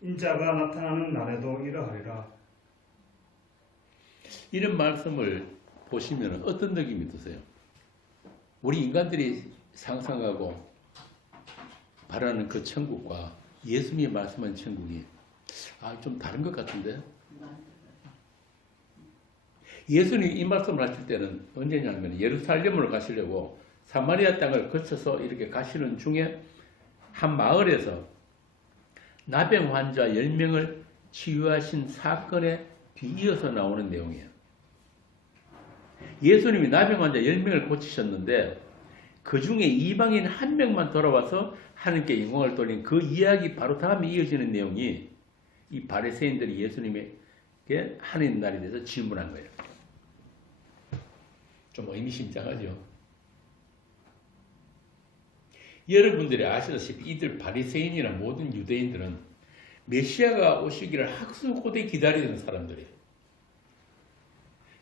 인자가 나타나는 날에도 이러하리라. 이런 말씀을 보시면 어떤 느낌이 드세요? 우리 인간들이 상상하고 바라는 그 천국과 예수님이 말씀한 천국이 좀 다른 것 같은데? 예수님이 이 말씀을 하실 때는 언제냐면 예루살렘으로 가시려고 사마리아 땅을 거쳐서 이렇게 가시는 중에 한 마을에서 나병 환자 10명을 치유하신 사건에 뒤이어서 나오는 내용이에요. 예수님이 나병 환자 10명을 고치셨는데 그 중에 이방인 한 명만 돌아와서 하나님께 영광을 돌린 그 이야기 바로 다음에 이어지는 내용이 이 바리새인들이 예수님에게 하나님 나라에 대해서 질문한 거예요. 좀 의미심장하죠. 여러분들이 아시다시피 이들 바리새인이나 모든 유대인들은 메시아가 오시기를 학수고대 기다리는 사람들이에요.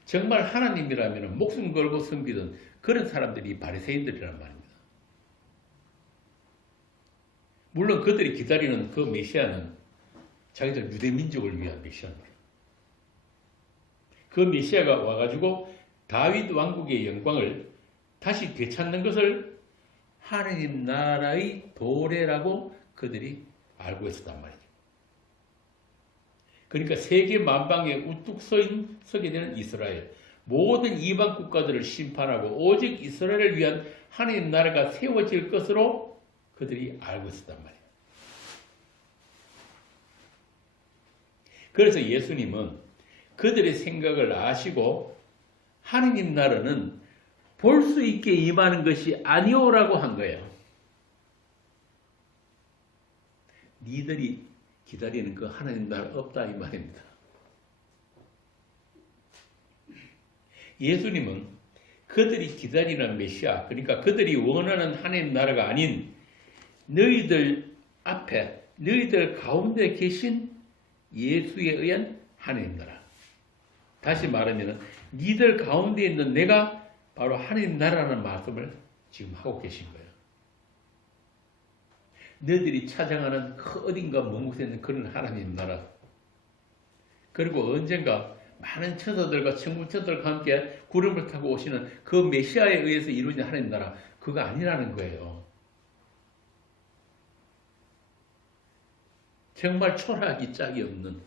정말 하나님이라면 목숨 걸고 섬기던 그런 사람들이 바리새인들이란 말입니다. 물론 그들이 기다리는 그 메시아는 자기들 유대 민족을 위한 메시아입니다. 그 메시아가 와가지고 다윗 왕국의 영광을 다시 되찾는 것을 하나님 나라의 도래라고 그들이 알고 있었단 말이죠. 그러니까 세계 만방에 우뚝 서게 되는 이스라엘, 모든 이방 국가들을 심판하고 오직 이스라엘을 위한 하나님 나라가 세워질 것으로 그들이 알고 있었단 말이에요. 그래서 예수님은 그들의 생각을 아시고 하나님 나라는 볼 수 있게 임하는 것이 아니오라고 한 거예요. 니들이 기다리는 그 하나님 나라 없다 이 말입니다. 예수님은 그들이 기다리는 메시아, 그러니까 그들이 원하는 하나님 나라가 아닌 너희들 앞에, 너희들 가운데 계신 예수에 의한 하나님 나라. 다시 말하면 니들 가운데 있는 내가 바로 하나님 나라라는 말씀을 지금 하고 계신 거예요. 너희들이 찾아가는 그 어딘가 먼 곳에 있는 그런 하나님 나라. 그리고 언젠가 많은 천사들과 천군천사들과 함께 구름을 타고 오시는 그 메시아에 의해서 이루어진 하나님 나라. 그거 아니라는 거예요. 정말 초라하기 짝이 없는.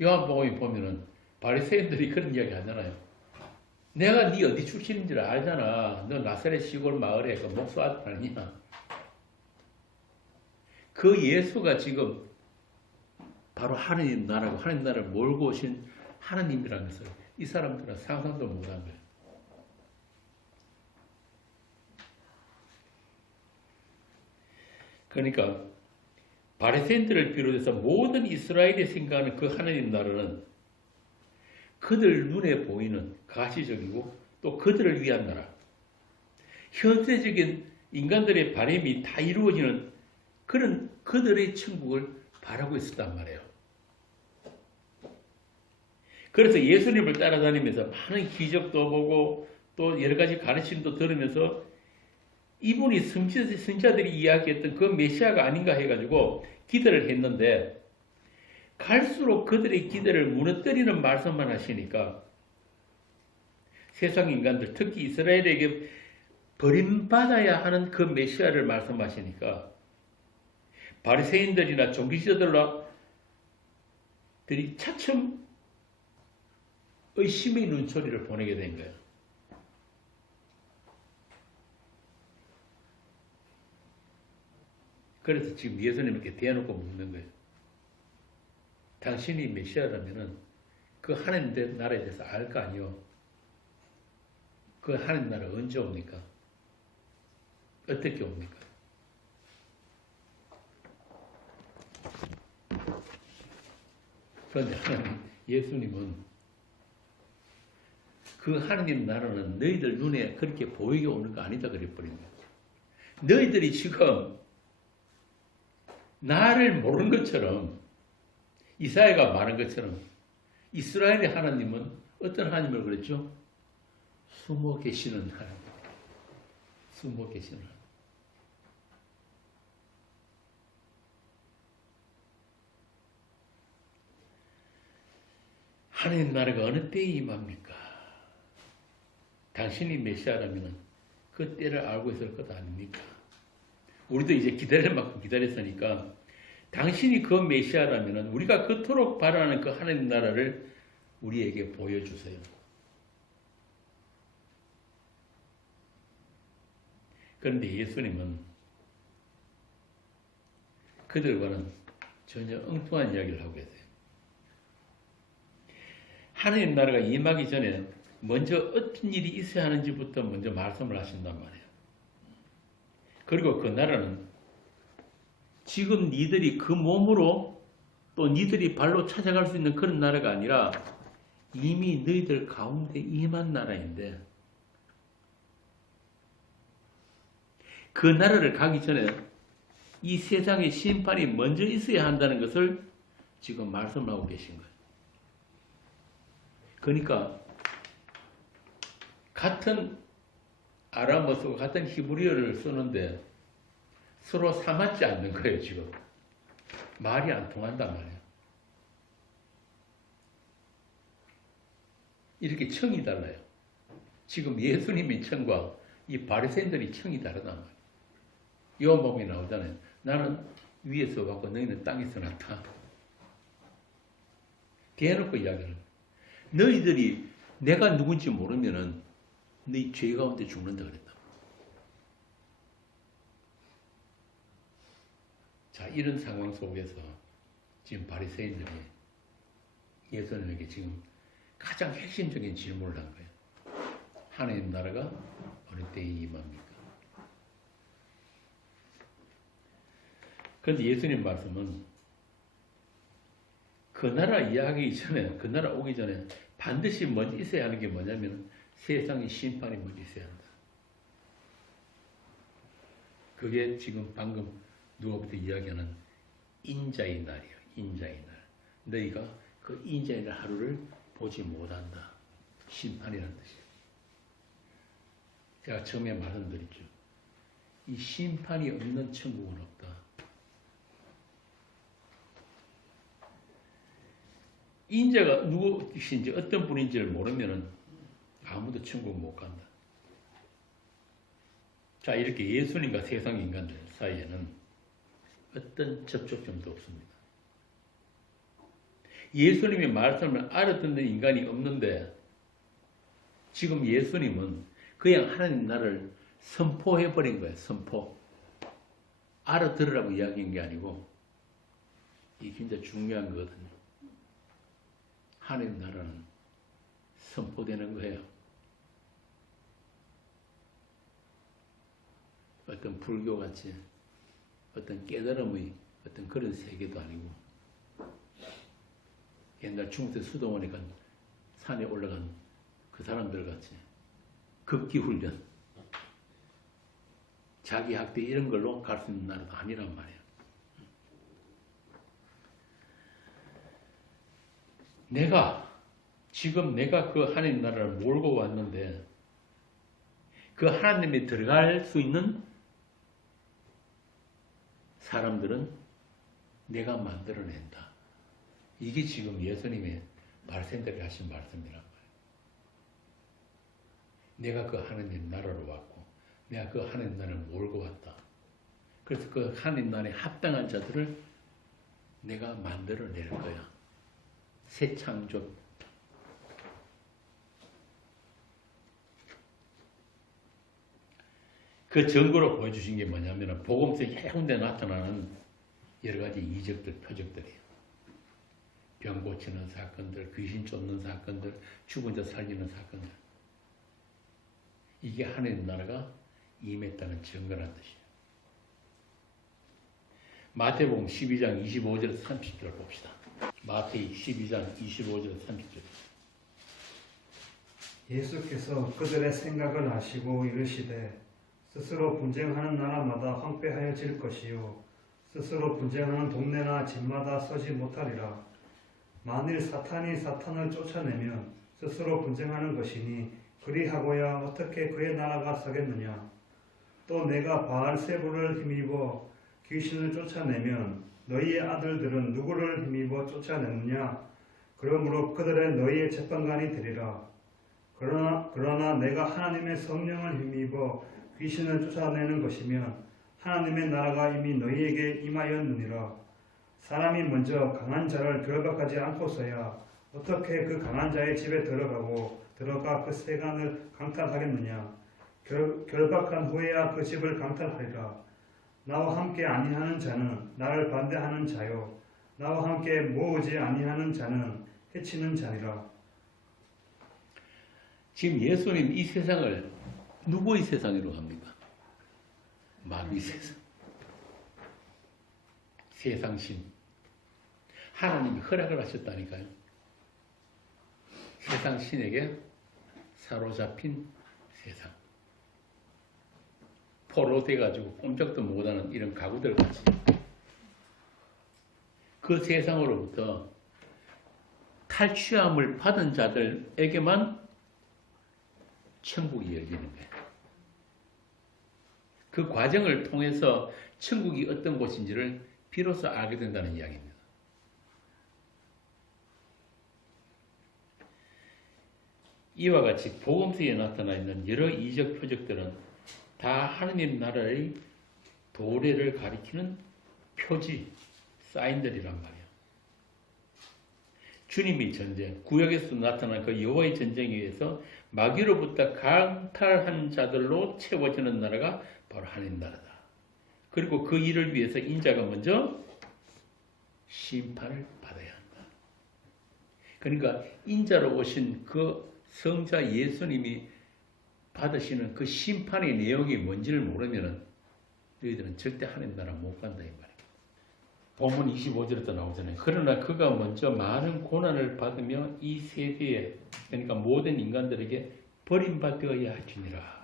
요한복음에 보면은 바리새인들이 그런 이야기 하잖아요. 내가 네 어디 출신인 줄 알잖아. 너 나사렛 시골 마을에 그 목수 아들 아니야. 그 예수가 지금 바로 하나님 나라고 하나님 나라를 몰고 오신 하나님이라는 것을 이 사람들은 상상도 못한 거예요. 그러니까 바리새인들을 비롯해서 모든 이스라엘이 생각하는 그 하나님 나라는 그들 눈에 보이는 가시적이고 또 그들을 위한 나라, 현세적인 인간들의 바람이 다 이루어지는 그런 그들의 천국을 바라고 있었단 말이에요. 그래서 예수님을 따라다니면서 많은 기적도 보고 또 여러 가지 가르침도 들으면서 이분이 선지자들이 이야기했던 그 메시아가 아닌가 해가지고 기대를 했는데 갈수록 그들의 기대를 무너뜨리는 말씀만 하시니까 세상 인간들, 특히 이스라엘에게 버림받아야 하는 그 메시아를 말씀하시니까 바리새인들이나 종교지도들이 차츰 의심의 눈초리를 보내게 된 거예요. 그래서 지금 예수님께 대놓고 묻는 거예요. 당신이 메시아라면은 그 하나님 나라에 대해서 알 거 아니요? 그 하나님 나라 언제 옵니까? 어떻게 옵니까? 그런데 하나님, 예수님은 그 하나님 나라는 너희들 눈에 그렇게 보이게 오는 거 아니다 그래버립니다. 너희들이 지금 나를 모르는 것처럼 이사야가 말한 것처럼 이스라엘의 하나님은 어떤 하나님을 그랬죠? 숨어 계시는 하나님. 숨어 계시는 하나님. 하나님 나라가 어느 때에 임합니까? 당신이 메시아라면 그 때를 알고 있을 것 아닙니까? 우리도 이제 기다릴 만큼 기다렸으니까 당신이 그 메시아라면 우리가 그토록 바라는 그 하나님 나라를 우리에게 보여주세요. 그런데 예수님은 그들과는 전혀 엉뚱한 이야기를 하고 계세요. 하나님 나라가 임하기 전에 먼저 어떤 일이 있어야 하는지부터 먼저 말씀을 하신단 말이에요. 그리고 그 나라는 지금 니들이 그 몸으로 또 니들이 발로 찾아갈 수 있는 그런 나라가 아니라 이미 너희들 가운데 임한 나라인데 그 나라를 가기 전에 이 세상의 심판이 먼저 있어야 한다는 것을 지금 말씀하고 계신 거예요. 그러니까 같은 아람어 쓰고 같은 히브리어를 쓰는데 서로 사맞지 않는 거예요. 지금 말이 안 통한단 말이에요. 이렇게 청이 달라요. 지금 예수님의 청과 이 바리새인들의 청이 다르단 말이에요. 요한복음에 나오잖아요. 나는 위에서 왔고 너희는 땅에서 났다. 대놓고 이야기를. 너희들이 내가 누군지 모르면은 너희 죄 가운데 죽는다 그랬다. 자, 이런 상황 속에서 지금 바리새인들이 예수님에게 지금 가장 핵심적인 질문을 한 거예요. 하나님 나라가 어느 때에 임합니까? 그런데 예수님 말씀은 그 나라 이야기 전에, 그 나라 오기 전에 반드시 먼저 있어야 하는 게 뭐냐면 세상의 심판이 먼저 있어야 한다. 그게 지금 방금 누가부터 이야기하는 인자의 날이에요. 인자의 날. 너희가 그 인자의 날 하루를 보지 못한다. 심판이라는 뜻이에요. 제가 처음에 말씀드렸죠. 이 심판이 없는 천국은 없다. 인자가 누구이신지 어떤 분인지를 모르면 아무도 천국 못 간다. 자, 이렇게 예수님과 세상 인간들 사이에는 어떤 접촉점도 없습니다. 예수님의 말씀을 알아듣는 인간이 없는데 지금 예수님은 그냥 하나님 나라를 선포해버린 거예요. 선포. 알아들으라고 이야기한 게 아니고 이게 진짜 중요한 거거든요. 하나님 나라는 선포되는 거예요. 어떤 불교같이 어떤 깨달음의 어떤 그런 세계도 아니고 옛날 중세 수도원에 간 산에 올라간 그 사람들 같이 극기훈련 자기 학대 이런 걸로 갈 수 있는 나라도 아니란 말이에요. 지금 내가 그 하나님 나라를 몰고 왔는데 그 하나님이 들어갈 수 있는 사람들은 내가 만들어낸다. 이게 지금 예수님의 바리새인들이 하신 말씀이란 말이에요. 내가 그 하나님 나라로 왔고 내가 그 하나님 나라를 몰고 왔다. 그래서 그 하나님 나라에 합당한 자들을 내가 만들어낼 거야. 새 창조. 그 증거로 보여주신 게 뭐냐면 복음서 해운대 나타나는 여러 가지 이적들, 표적들이에요. 병 고치는 사건들, 귀신 쫓는 사건들, 죽은 자 살리는 사건들. 이게 하나님 나라가 임했다는 증거라는 뜻이에요. 마태복음 12장 25절에서 30절을 봅시다. 마태복음 12장 25절에서 30절. 예수께서 그들의 생각을 아시고 이르시되 스스로 분쟁하는 나라마다 황폐하여질 것이요 스스로 분쟁하는 동네나 집마다 서지 못하리라. 만일 사탄이 사탄을 쫓아내면 스스로 분쟁하는 것이니 그리하고야 어떻게 그의 나라가 서겠느냐. 또 내가 바알세불을 힘입어 귀신을 쫓아내면 너희의 아들들은 누구를 힘입어 쫓아내느냐. 그러므로 그들의 너희의 재판관이 되리라. 그러나 내가 하나님의 성령을 힘입어 귀신을 쫓아내는 것이면 하나님의 나라가 이미 너희에게 임하였느니라. 사람이 먼저 강한 자를 결박하지 않고서야 어떻게 그 강한 자의 집에 들어가 그 세간을 강탈하겠느냐. 결박한 후에야 그 집을 강탈하리라. 나와 함께 아니하는 자는 나를 반대하는 자요, 나와 함께 모으지 아니하는 자는 해치는 자니라. 지금 예수님 이 세상을 누구의 세상으로 합니까? 마귀 세상. 세상신. 하나님이 허락을 하셨다니까요. 세상신에게 사로잡힌 세상. 포로 돼가지고 꼼짝도 못하는 이런 가구들 같이. 그 세상으로부터 탈취함을 받은 자들에게만 천국이 열리는 거예요. 그 과정을 통해서 천국이 어떤 곳인지를 비로소 알게 된다는 이야기입니다. 이와 같이 복음서에 나타나 있는 여러 이적 표적들은 다 하느님 나라의 도래를 가리키는 표지, 사인들이란 말이에요. 주님의 전쟁, 구약에서 나타난 그 여호와의 전쟁에 의해서 마귀로부터 강탈한 자들로 채워지는 나라가 바로 하느님 나라다. 그리고 그 일을 위해서 인자가 먼저 심판을 받아야 한다. 그러니까 인자로 오신 그 성자 예수님이 받으시는 그 심판의 내용이 뭔지를 모르면 너희들은 절대 하나님 나라 못 간다 이 말이에요. 본문 25절에도 나오잖아요. 그러나 그가 먼저 많은 고난을 받으며 이 세대에, 그러니까 모든 인간들에게 버림받아야 할지니라.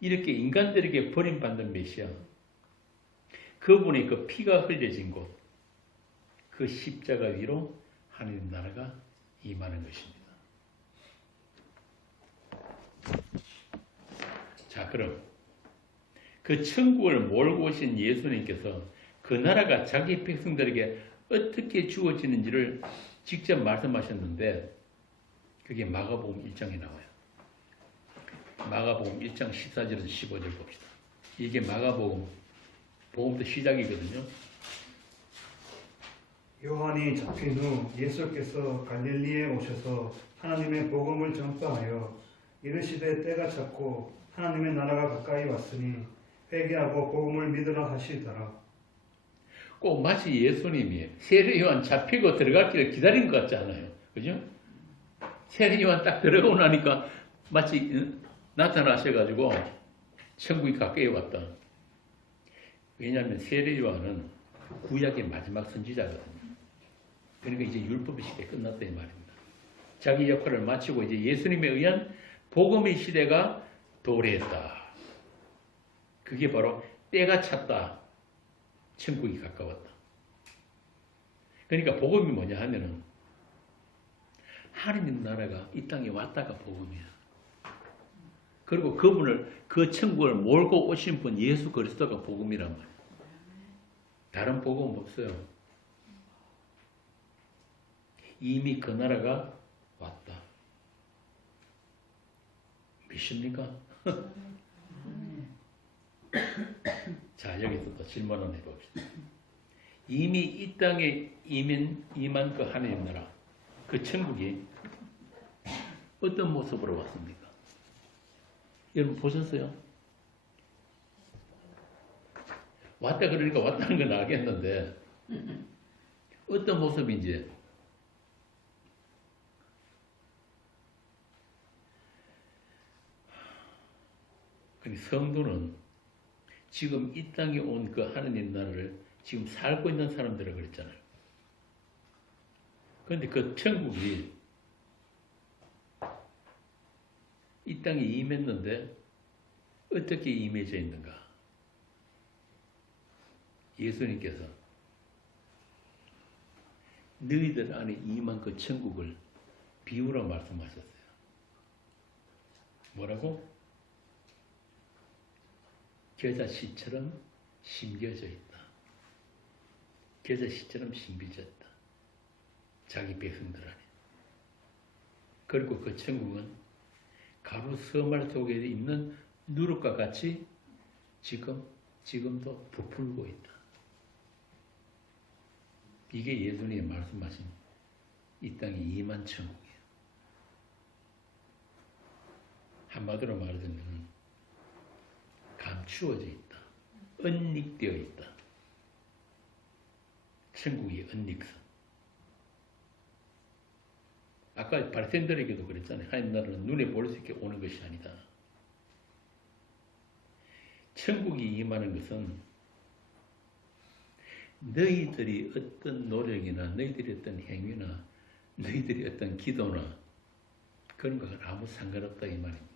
이렇게 인간들에게 버림받는 메시아, 그분의 그 피가 흘려진 곳, 그 십자가 위로 하나님 나라가 임하는 것입니다. 자, 그럼 그 천국을 몰고 오신 예수님께서 그 나라가 자기 백성들에게 어떻게 주어지는지를 직접 말씀하셨는데 그게 마가복음 1장에 나와요. 마가복음 1장 14절에서 15절 봅시다. 이게 복음도 시작이거든요. 요한이 잡힌 후 예수께서 갈릴리에 오셔서 하나님의 복음을 전파하여 이르시되 때가 찼고 하나님의 나라가 가까이 왔으니 회개하고 복음을 믿으라 하시더라. 꼭 마치 예수님이 세례요한 잡히고 들어갈 길을 기다린 것 같지 않아요? 그죠? 세례요한 딱 들어가고 나니까 마치 나타나셔가지고 천국이 가까이 왔다. 왜냐하면 세례요한은 구약의 마지막 선지자거든요. 그러니까 이제 율법의 시대 끝났다 이 말입니다. 자기 역할을 마치고 이제 예수님에 의한 복음의 시대가 도래했다. 그게 바로 때가 찼다. 천국이 가까웠다. 그러니까 복음이 뭐냐 하면은 하느님 나라가 이 땅에 왔다가 복음이야. 그리고 그 천국을 몰고 오신 분 예수 그리스도가 복음이란 말이야. 다른 복음 없어요. 이미 그 나라가 왔다. 믿습니까? 자, 여기서 또 질문 한번 해봅시다. 이미 이 땅에 임한 그 하나님 나라, 그 천국이 어떤 모습으로 왔습니까? 여러분 보셨어요? 왔다 그러니까 왔다는 건 알겠는데 어떤 모습인지 성도는 지금 이 땅에 온 그 하느님 나라를 지금 살고 있는 사람들이라고 그랬잖아요. 그런데 그 천국이 이 땅에 임했는데 어떻게 임해져 있는가? 예수님께서 너희들 안에 임한 그 천국을 비유로 말씀하셨어요. 뭐라고? 겨자씨처럼 심겨져 있다. 겨자씨처럼 심겨져 있다. 자기 백성들 안에. 그리고 그 천국은 가루 서말 속에 있는 누룩과 같이 지금도 부풀고 있다. 이게 예수님이 말씀하신 이 땅에 임한 천국이에요. 한마디로 말하자면 감추어져 있다. 은닉되어 있다. 천국의 은닉성. 아까 바리새인들에게도 그랬잖아요. 하나님 나라는 눈에 볼 수 있게 오는 것이 아니다. 천국이 임하는 것은 너희들이 어떤 노력이나 너희들이 어떤 행위나 너희들이 어떤 기도나 그런 것은 아무 상관없다 이 말입니다.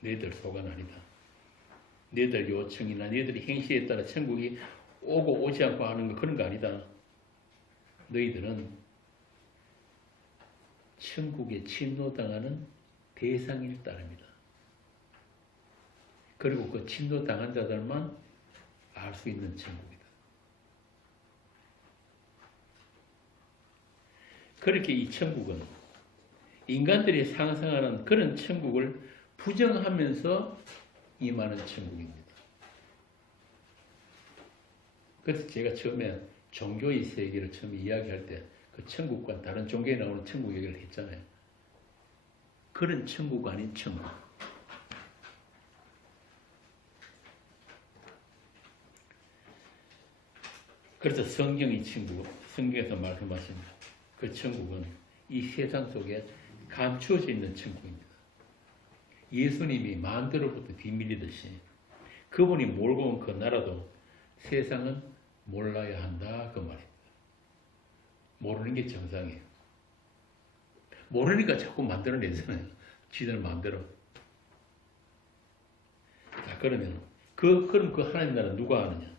너희들 소관 아니다. 너희들 요청이나 너희들이 행실에 따라 천국이 오고 오지 않고 하는 거 그런 거 아니다. 너희들은 천국에 침노당하는 대상일 따릅니다. 그리고 그 침노당한 자들만 알 수 있는 천국이다. 그렇게 이 천국은 인간들이 상상하는 그런 천국을 부정하면서 임하는 천국입니다. 그래서 제가 처음에 종교의 세계를 처음 이야기할 때 그 천국과 다른 종교에 나오는 천국 얘기를 했잖아요. 그런 천국 아닌 천국. 그래서 성경의 천국, 성경에서 말씀하신 그 천국은 이 세상 속에 감추어져 있는 천국입니다. 예수님이 마음대로부터 비밀이듯이 그분이 몰고 온 그 나라도 세상은 몰라야 한다 그 말입니다. 모르는 게 정상이에요. 모르니까 자꾸 만들어내잖아요. 지들 마음대로. 자, 그러면 그럼 그 하나님 나라 누가 아느냐?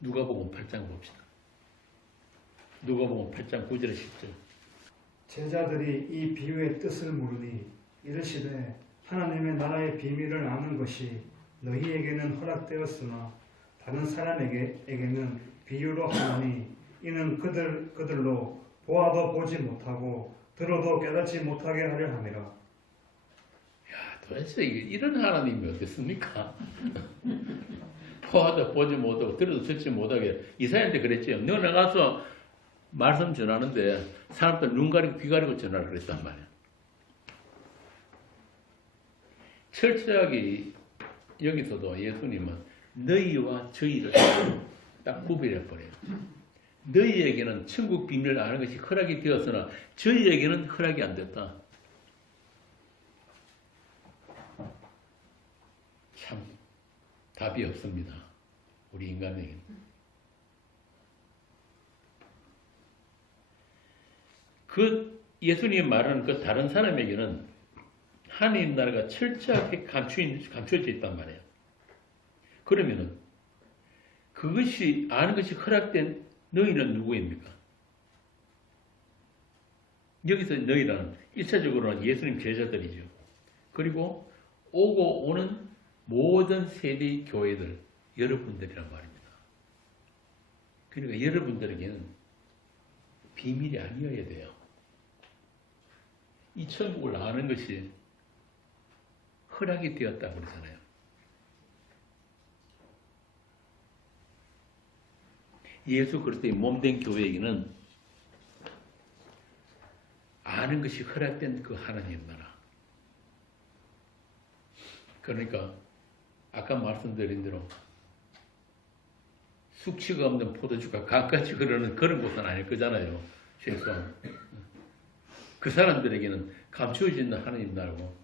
누가복음 8장 봅시다. 누가복음 8장 9절 10절. 제자들이 이 비유의 뜻을 물으니 이르시되 하나님의 나라의 비밀을 아는 것이 너희에게는 허락되었으나 다른 사람에게는 비유로 하나니 이는 그들로 보아도 보지 못하고 들어도 깨닫지 못하게 하려 함이라. 야, 도대체 이런 하나님이 어떻습니까? 보아도 보지 못하고 들어도 듣지 못하게. 이사야한테 그랬죠. 너 나가서 말씀 전하는데 사람들 눈 가리고 귀 가리고 전하라 그랬단 말이야. 철저하게 여기서도 예수님은 너희와 저희를 딱 구별해버려요. 너희에게는 천국 비밀을 아는 것이 허락이 되었으나 저희에게는 허락이 안 됐다. 참 답이 없습니다. 우리 인간에게는. 그 예수님이 말하는 그 다른 사람에게는 하나님 나라가 철저하게 감춰져 있단 말이에요. 그러면은 그것이 아는 것이 허락된 너희는 누구입니까? 여기서 너희라는 1차적으로는 예수님 제자들이죠. 그리고 오고 오는 모든 세대 교회들 여러분들이란 말입니다. 그러니까 여러분들에게는 비밀이 아니어야 돼요. 이 천국을 아는 것이 허락이 되었다고 그러잖아요. 예수 그리스도의 몸된 교회에게는 아는 것이 허락된 그 하나님 나라. 그러니까 아까 말씀드린 대로 숙취가 없는 포도주가 강같이 흐르는 그런 곳은 아닐 거잖아요. 최소한. 그 사람들에게는 감추어진 하나님 나라고.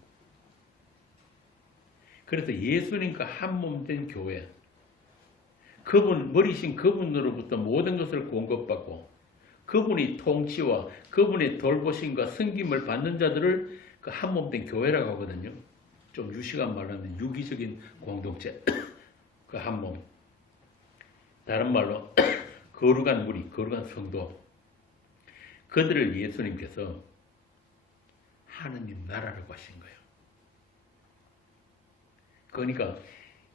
그래서 예수님과 한 몸 된 교회, 그분, 머리신 그분으로부터 모든 것을 공급받고 그분이 통치와 그분의 돌보심과 섬김을 받는 자들을 그 한 몸 된 교회라고 하거든요. 좀 유식한 말하면 유기적인 공동체, 그 한 몸. 다른 말로 거룩한 무리, 거룩한 성도. 그들을 예수님께서 하느님 나라라고 하신 거예요. 그러니까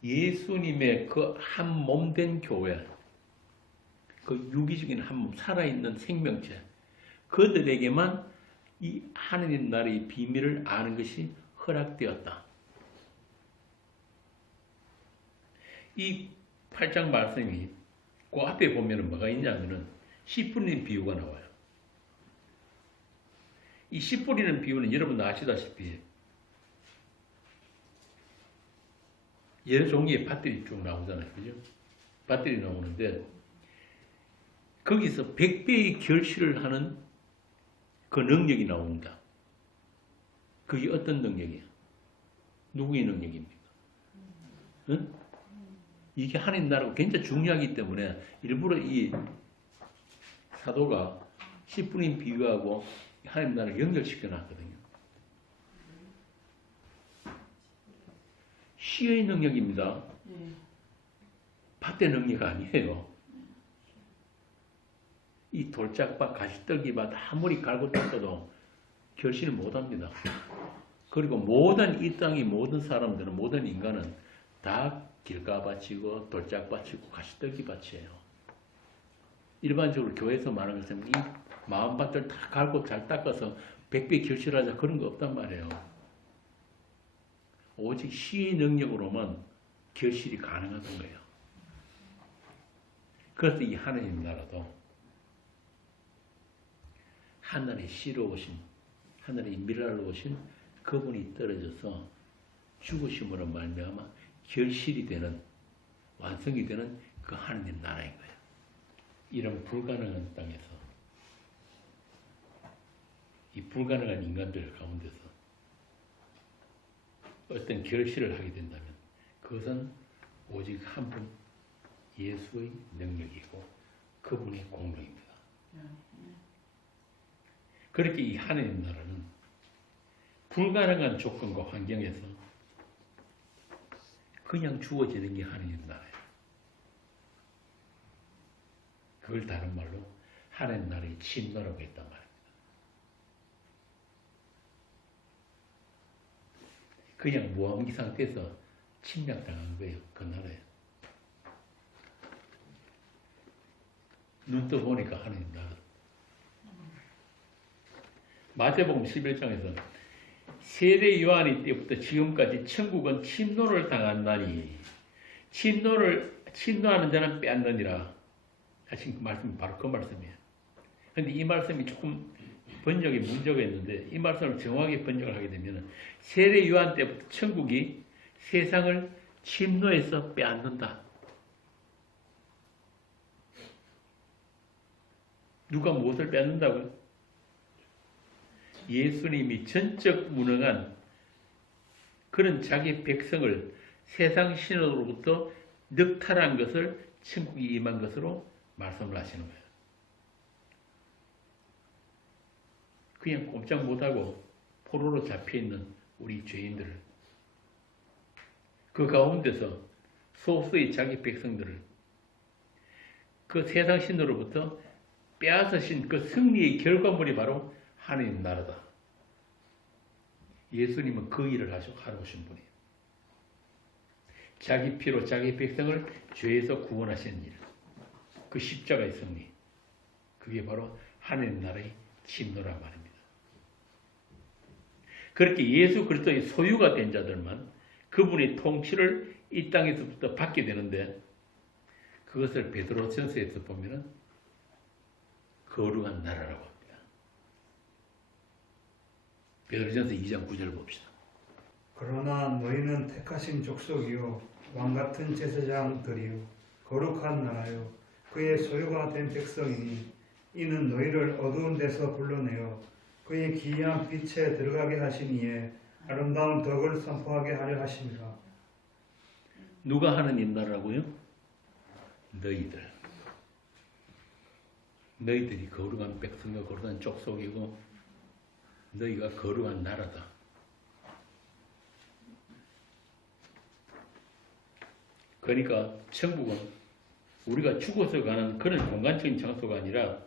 예수님의 그 한 몸 된 교회, 그 유기적인 한 몸, 살아있는 생명체, 그들에게만 이 하느님 나라의 비밀을 아는 것이 허락되었다. 이 8장 말씀이 그 앞에 보면은 뭐가 있냐면은 씨 뿌리는 비유가 나와요. 이 씨 뿌리는 비유는 여러분 아시다시피 여러 종류의 밭들이 쭉 나오잖아요. 그죠? 밭들이 나오는데 거기서 100배의 결실을 하는 그 능력이 나옵니다. 그게 어떤 능력이에요? 누구의 능력입니까? 응? 이게 하나님 나라가 굉장히 중요하기 때문에 일부러 이 사도가 씨 뿌린 비유하고 하나님 나라를 연결시켜 놨거든요. 씨의 능력입니다. 밭의 능력 아니에요. 이 돌짝밭, 가시떨기밭 아무리 갈고 닦아도 결실을 못합니다. 그리고 모든 이 땅의 모든 사람들은, 모든 인간은 다 길가밭이고 돌짝밭이고 가시떨기밭이에요. 일반적으로 교회에서 말하는 것은 이 마음밭을 다 갈고 잘 닦아서 100배 결실하자 그런 거 없단 말이에요. 오직 씨의 능력으로만 결실이 가능하던 거예요. 그래서 이 하나님 나라도 하늘의 씨로 오신, 하늘의 미랄로 오신 그분이 떨어져서 죽으심으로 말미암아 결실이 되는, 완성이 되는 그 하나님 나라인 거예요. 이런 불가능한 땅에서, 이 불가능한 인간들 가운데서 어떤 결실을 하게 된다면 그것은 오직 한 분 예수의 능력이고 그분의 공로입니다. 그렇게 이 하나님 나라는 불가능한 조건과 환경에서 그냥 주어지는 게 하나님 나라예요. 그걸 다른 말로 하나님 나라의 침노라고 했단 말입니다. 그냥 무함기 상태에서 침략당한 거예요. 그 나라에. 눈 떠 보니까 하나님 나라. 마태복음 11장에서 세례 요한이 때부터 지금까지 천국은 침노를 당한다니 침노하는 자는 빼앗느니라 하신 그 말씀이 바로 그 말씀이에요. 그런데 이 말씀이 조금 번역에 문제가 있는데 이 말씀을 정확하게 번역을 하게 되면 세례 요한 때부터 천국이 세상을 침노해서 빼앗는다. 누가 무엇을 빼앗는다고요? 예수님이 전적 무능한 그런 자기 백성을 세상 신호로부터 늑탈한 것을 천국이 임한 것으로 말씀을 하시는 거예요. 그냥 꼼짝 못하고 포로로 잡혀있는 우리 죄인들을, 그 가운데서 소수의 자기 백성들을 그 세상 신호로부터 빼앗으신 그 승리의 결과물이 바로 하나님 나라다. 예수님은 그 일을 하러 오신 분이에요. 자기 피로 자기 백성을 죄에서 구원하신 일, 그 십자가의 승리, 그게 바로 하나님 나라의 침노란 말입니다. 그렇게 예수 그리스도의 소유가 된 자들만 그분의 통치를 이 땅에서부터 받게 되는데, 그것을 베드로전서에서 보면은 거룩한 나라라고 합니다. 베드로전서 2장 9절 봅시다. 그러나 너희는 택하신 족속이요 왕같은 제사장들이요 거룩한 나라요 그의 소유가 된 백성이니 이는 너희를 어두운 데서 불러내어 그의 기이한 빛에 들어가게 하시니에 아름다운 덕을 선포하게 하려 하심이라. 누가 하느님 나라라고요? 너희들이 거룩한 백성과 거룩한 족속이고 너희가 거룩한 나라다. 그러니까 천국은 우리가 죽어서 가는 그런 공간적인 장소가 아니라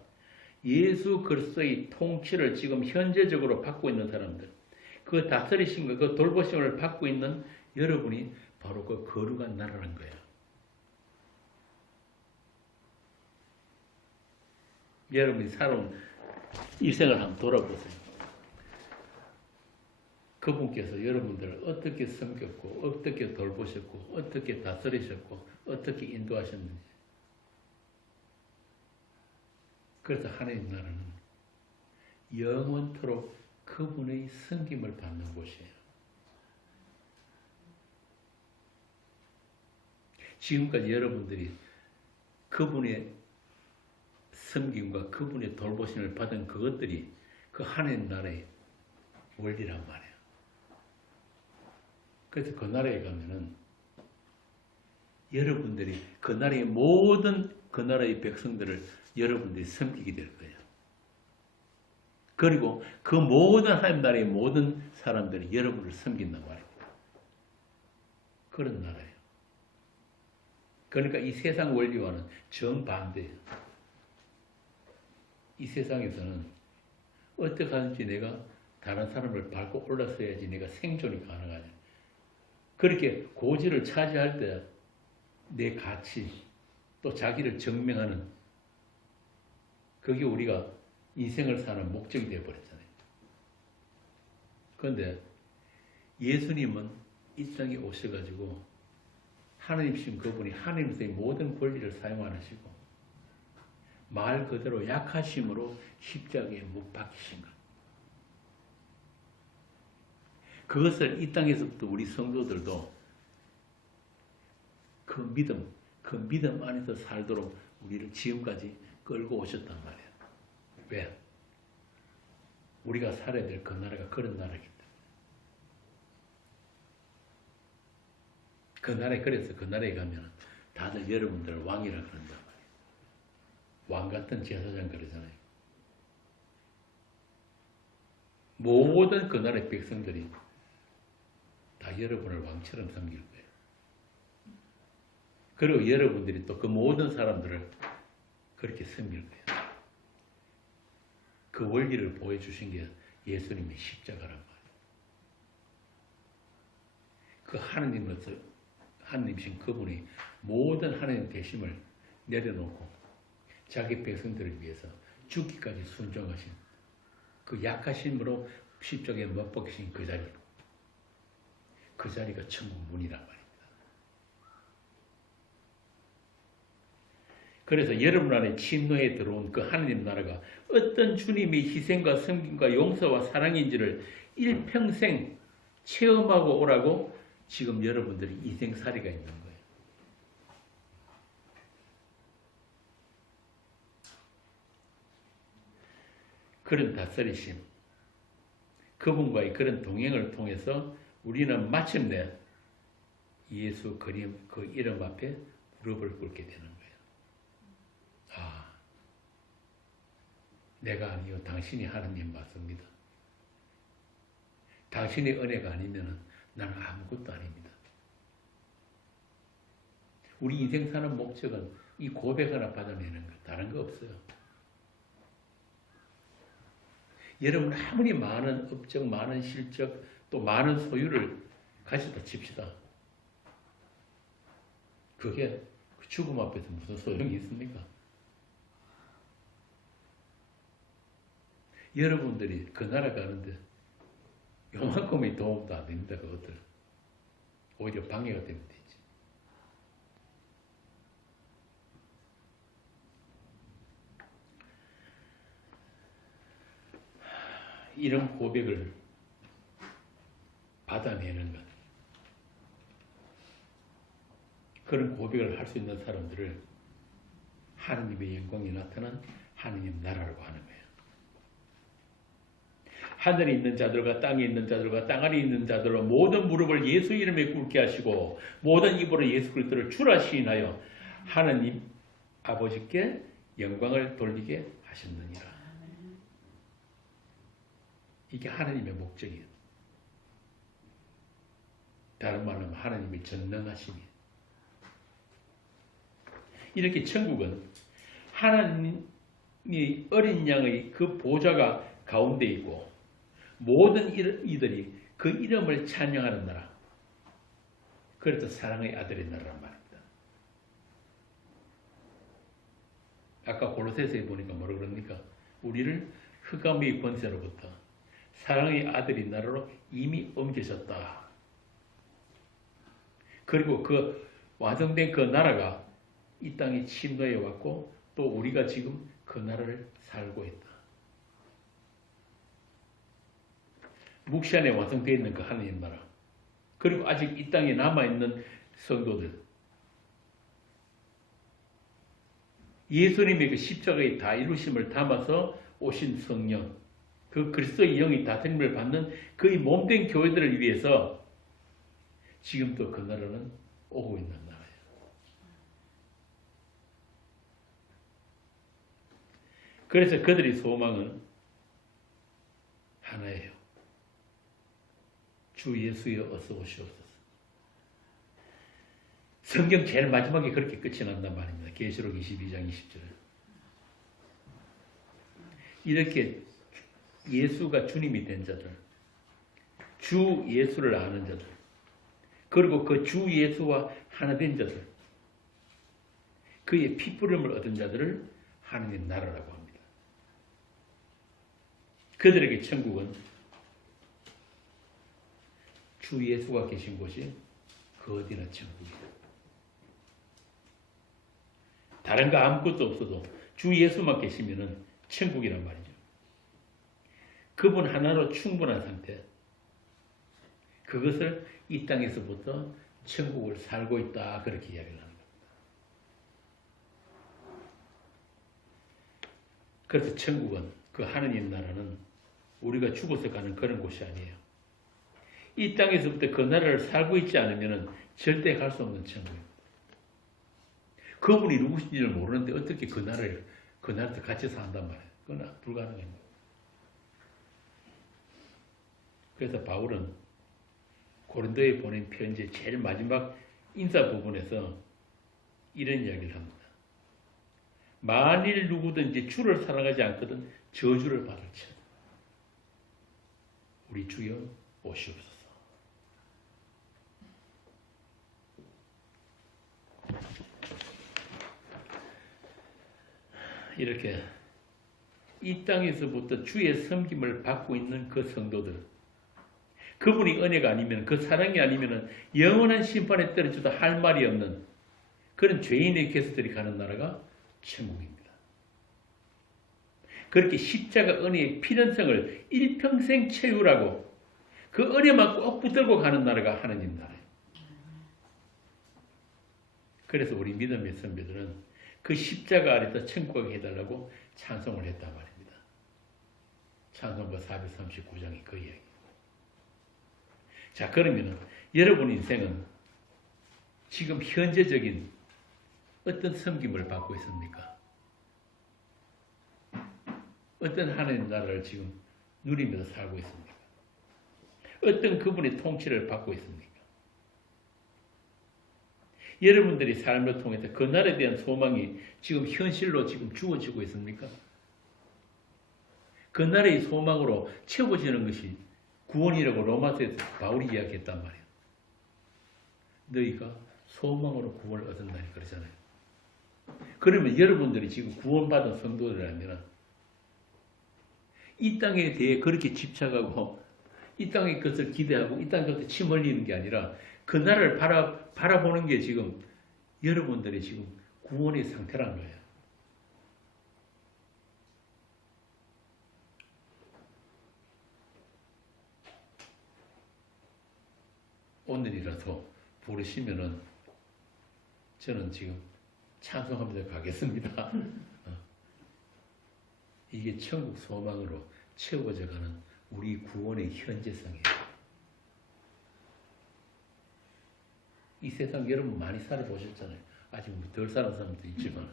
예수 그리스도의 통치를 지금 현재적으로 받고 있는 사람들, 그 다스리심과 그 돌보심을 받고 있는 여러분이 바로 그 거룩한 나라라는 거예요. 여러분이 살아온 일생을 한번 돌아보세요. 그분께서 여러분들을 어떻게 섬겼고, 어떻게 돌보셨고, 어떻게 다스리셨고, 어떻게 인도하셨는지. 그래서 하나님 나라는 영원토록 그분의 섬김을 받는 곳이에요. 지금까지 여러분들이 그분의 섬김과 그분의 돌보심을 받은 그것들이 그 하나님 나라의 원리란 말이에요. 그래서 그 나라에 가면은 여러분들이 그 나라의 모든 그 나라의 백성들을 여러분들이 섬기게 될 거예요. 그리고 그 모든 하나님 나라의 모든 사람들이 여러분을 섬긴단 말입니다. 그런 나라예요. 그러니까 이 세상 원리와는 정반대예요. 이 세상에서는 어떻게 하든지 내가 다른 사람을 밟고 올라서야지 내가 생존이 가능하냐. 그렇게 고지를 차지할 때 내 가치 또 자기를 증명하는 그게 우리가 인생을 사는 목적이 되어버렸잖아요. 그런데 예수님은 이 땅에 오셔가지고 하나님이신 그분이 하나님의 모든 권리를 사용 안 하시고 말 그대로 약하심으로 십자가에 못 박히신 것. 그것을 이 땅에서부터 우리 성도들도 그 믿음 안에서 살도록 우리를 지금까지 끌고 오셨단 말이에요. 왜? 우리가 살아야 될 그 나라가 그런 나라이기 때문에. 그 나라에, 그래서 그 나라에 가면 다들 여러분들을 왕이라 그런단 말이에요. 왕 같은 제사장 그러잖아요. 모든 그 나라의 백성들이 다 여러분을 왕처럼 섬길 거예요. 그리고 여러분들이 또 그 모든 사람들을 그렇게 섬길 거예요. 그 원리를 보여주신 게 예수님의 십자가란 말이에요. 그 하느님으로서 하느님이신 그분이 모든 하나님 되심을 내려놓고 자기 백성들을 위해서 죽기까지 순종하신 그 약하심으로 십자가에 못 박히신 그 자리, 그 자리가 천국 문이란 말입니다. 그래서 여러분 안에 침노에 들어온 그 하나님 나라가 어떤 주님의 희생과 섬김과 용서와 사랑인지를 일평생 체험하고 오라고 지금 여러분들이 인생살이가 있는 거예요. 그런 다스리심, 그분과의 그런 동행을 통해서 우리는 마침내 예수 그림 그 이름 앞에 무릎을 꿇게 되는 거예요. 아, 내가 아니요 당신이 하나님 맞습니다. 당신의 은혜가 아니면 나는 아무것도 아닙니다. 우리 인생 사는 목적은 이 고백 하나 받아내는 것, 다른 거 없어요. 여러분 아무리 많은 업적, 많은 실적, 또 많은 소유를 가지다 칩시다. 그게 죽음 앞에서 무슨 소용이 있습니까? 여러분들이 그 나라 가는데 요만큼의 도움도 안 됩니다. 그것들 오히려 방해가 되면 되지. 이런 고백을 받아내는 것, 그런 고백을 할 수 있는 사람들을 하느님의 영광이 나타난 하느님 나라라고 하는 거예요. 하늘에 있는 자들과 땅에 있는 자들과 땅 아래 있는 자들로 모든 무릎을 예수 이름에 꿇게 하시고 모든 입으로 예수 그리스도를 주라 시인하여 하느님 아버지께 영광을 돌리게 하셨느니라. 이게 하나님의 목적이에요. 다른 말로 하면 하나님의 전능하심이에요. 이렇게 천국은 하나님이 어린 양의 그 보좌가 가운데 있고 모든 이들이 그 이름을 찬양하는 나라. 그래서 사랑의 아들의 나라란 말입니다. 아까 골로새서에 보니까 뭐라 그럽니까? 우리를 흑암의 권세로부터 사랑의 아들이 나라로 이미 옮겨졌다. 그리고 그 완성된 그 나라가 이 땅에 침노해 왔고 또 우리가 지금 그 나라를 살고 있다. 묵시 안에 완성되어 있는 그 하나님 나라. 그리고 아직 이 땅에 남아있는 성도들. 예수님의 그 십자가의 다 이루심을 담아서 오신 성령. 그 그리스도의 영이 다스림을 받는 그의 몸된 교회들을 위해서 지금도 그 나라는 오고 있는 나라예요. 그래서 그들의 소망은 하나예요. 주 예수여 어서 오시옵소서. 성경 제일 마지막에 그렇게 끝이 난단 말입니다. 계시록 22장 20절에. 이렇게 예수가 주님이 된 자들, 주 예수를 아는 자들, 그리고 그 주 예수와 하나 된 자들, 그의 피부름을 얻은 자들을 하나님 나라라고 합니다. 그들에게 천국은 주 예수가 계신 곳이 그 어디나 천국이다. 다른 거 아무것도 없어도 주 예수만 계시면은 천국이란 말이죠. 그분 하나로 충분한 상태. 그것을 이 땅에서부터 천국을 살고 있다. 그렇게 이야기를 하는 겁니다. 그래서 천국은 그 하느님 나라는 우리가 죽어서 가는 그런 곳이 아니에요. 이 땅에서부터 그 나라를 살고 있지 않으면 절대 갈 수 없는 천국입니다. 그분이 누구신지를 모르는데 어떻게 그 나라에서 같이 산단 말이에요. 그건 불가능합니다. 그래서 바울은 고린도에 보낸 편지 제일 마지막 인사 부분에서 이런 이야기를 합니다. 만일 누구든지 주를 사랑하지 않거든 저주를 받을지어다. 우리 주여 오시옵소서. 이렇게 이 땅에서부터 주의 섬김을 받고 있는 그 성도들, 그분이 은혜가 아니면, 그 사랑이 아니면 영원한 심판에 떨어져도 할 말이 없는 그런 죄인의 개수들이 가는 나라가 천국입니다. 그렇게 십자가 은혜의 필연성을 일평생 채우라고 그 은혜만 꼭 붙들고 가는 나라가 하나님 나라예요. 그래서 우리 믿음의 선배들은 그 십자가 아래서 천국에 해달라고 찬송을 했단 말입니다. 찬송가 439장이 그 이야기. 자, 그러면 여러분 인생은 지금 현재적인 어떤 섬김을 받고 있습니까? 어떤 하나님 나라를 지금 누리면서 살고 있습니까? 어떤 그분의 통치를 받고 있습니까? 여러분들이 삶을 통해서 그 나라에 대한 소망이 지금 현실로 지금 주어지고 있습니까? 그 나라의 소망으로 채워지는 것이 구원이라고 로마서에서 바울이 이야기했단 말이에요. 너희가 소망으로 구원을 얻었다니 그러잖아요. 그러면 여러분들이 지금 구원받은 성도들이라면 이 땅에 대해 그렇게 집착하고 이 땅의 것을 기대하고 이 땅의 것에 침 흘리는 게 아니라 그 나라를 바라보는 게 지금 여러분들의 지금 구원의 상태라는 거예요. 오늘이라도 부르시면은 저는 지금 찬송하면서 가겠습니다. 이게 천국 소망으로 채워져가는 우리 구원의 현재성이에요. 이 세상 여러분 많이 살아보셨잖아요. 아직 덜 사는 사람도 있지만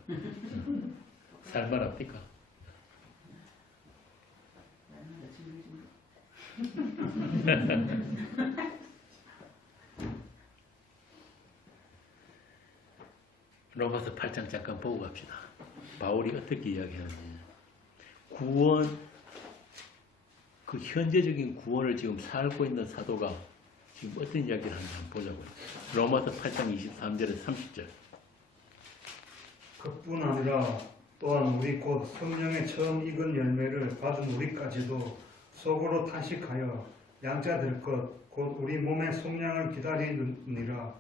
살만합니까? 로마서 8장 잠깐 보고 갑시다. 바울이 어떻게 이야기하는지. 구원, 그 현재적인 구원을 지금 살고 있는 사도가 지금 어떤 이야기를 하는지 한번 보자고요. 로마서 8장 23절에서 30절. 그뿐 아니라 또한 우리 곧 성령의 처음 익은 열매를 받은 우리까지도 속으로 탄식하여 양자 될 것 곧 우리 몸의 속량을 기다리느니라.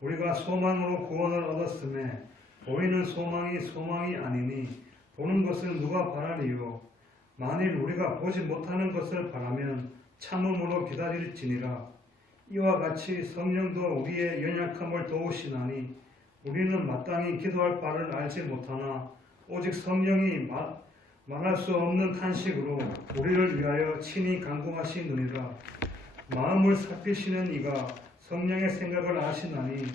우리가 소망으로 구원을 얻었음에 보이는 소망이 아니니 보는 것을 누가 바라리요. 만일 우리가 보지 못하는 것을 바라면 참음으로 기다릴지니라. 이와 같이 성령도 우리의 연약함을 도우시나니 우리는 마땅히 기도할 바를 알지 못하나 오직 성령이 말할 수 없는 탄식으로 우리를 위하여 친히 간구하시느니라. 마음을 살피시는 이가 성령의 생각을 아시나니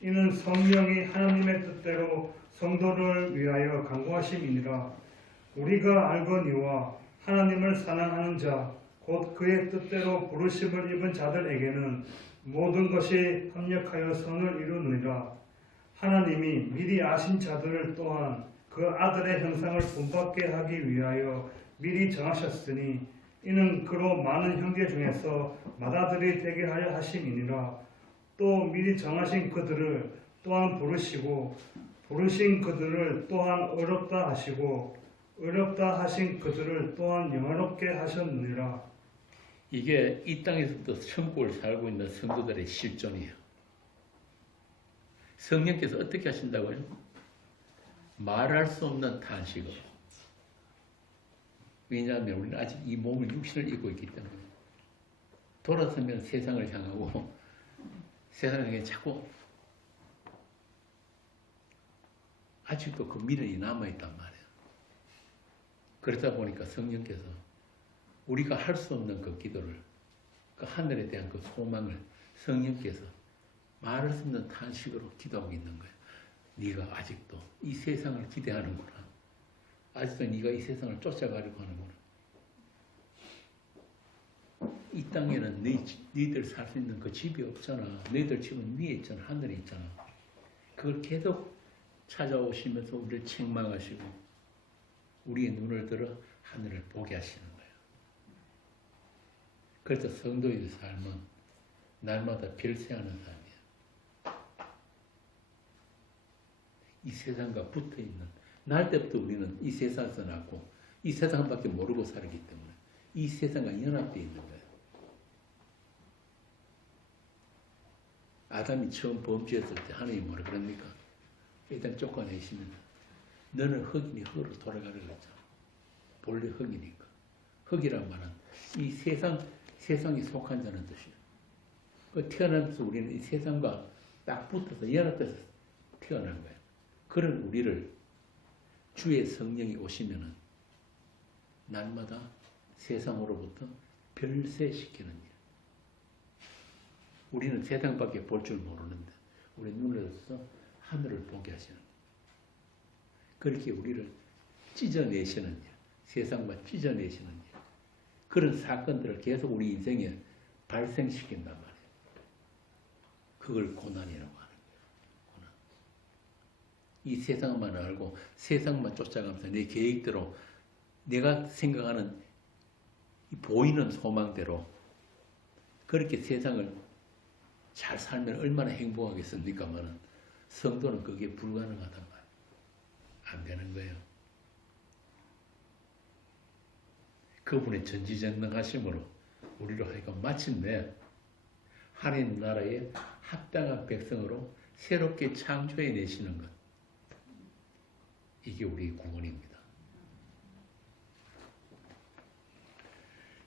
이는 성령이 하나님의 뜻대로 성도를 위하여 간구하심이니라. 우리가 알거니와 하나님을 사랑하는 자 곧 그의 뜻대로 부르심을 입은 자들에게는 모든 것이 합력하여 선을 이루느니라. 하나님이 미리 아신 자들을 또한 그 아들의 형상을 본받게 하기 위하여 미리 정하셨으니 이는 그로 많은 형제 중에서 맏아들이 되게 하려 하심이니라. 또 미리 정하신 그들을 또한 부르시고 부르신 그들을 또한 어렵다 하시고 어렵다 하신 그들을 또한 영화롭게 하셨느니라. 이게 이 땅에서도 천국을 살고 있는 성도들의 실존이에요. 성령께서 어떻게 하신다고요? 말할 수 없는 탄식으로. 왜냐하면 우리는 아직 이 몸을 육신을 입고 있기 때문에 돌아서면 세상을 향하고 세상에 자꾸 아직도 그 미련이 남아있단 말이에요. 그러다 보니까 성령께서 우리가 할 수 없는 그 기도를, 그 하늘에 대한 그 소망을 성령께서 말할 수 없는 탄식으로 기도하고 있는 거예요. 네가 아직도 이 세상을 기대하는구나. 아직도 네가 이 세상을 쫓아가려고 하는구나. 이 땅에는 너희들 살 수 있는 그 집이 없잖아. 너희들 집은 위에 있잖아. 하늘에 있잖아. 그걸 계속 찾아오시면서 우리를 책망하시고 우리의 눈을 들어 하늘을 보게 하시는 거예요. 그래서 성도의 삶은 날마다 별세하는 삶이에요. 이 세상과 붙어있는, 날 때부터 우리는 이 세상에서 났고 이 세상밖에 모르고 살기 때문에 이 세상과 연합되어 있는 거예요. 아담이 처음 범죄했을 때 하나님이 뭐라 그럽니까? 일단 쫓아내시면 너는 흙이니 흙으로 돌아가려고 했잖아. 본래 흙이니까. 흙이란 말은 이 세상에 속한 자는 뜻이에요. 그 태어나면서 우리는 이 세상과 딱 붙어서 연합돼서 태어난 거예요. 그런 우리를 주의 성령이 오시면은 날마다 세상으로부터 별세시키는 일. 우리는 세상밖에 볼 줄 모르는데 우리 눈을 떠서 하늘을 보게 하시는 거예요. 그렇게 우리를 찢어내시는 일, 세상과 찢어내시는 일. 그런 사건들을 계속 우리 인생에 발생시킨단 말이에요. 그걸 고난이라고 하는 거예요. 고난. 이 세상만 알고 세상만 쫓아가면서 내 계획대로 내가 생각하는 이 보이는 소망대로 그렇게 세상을 잘 살면 얼마나 행복하겠습니까마는 성도는 그게 불가능하단 말이에요. 안 되는 거예요. 그분의 전지전능하심으로 우리로 하여금 마침내 하나님 나라의 합당한 백성으로 새롭게 창조해 내시는 것. 이게 우리의 구원입니다.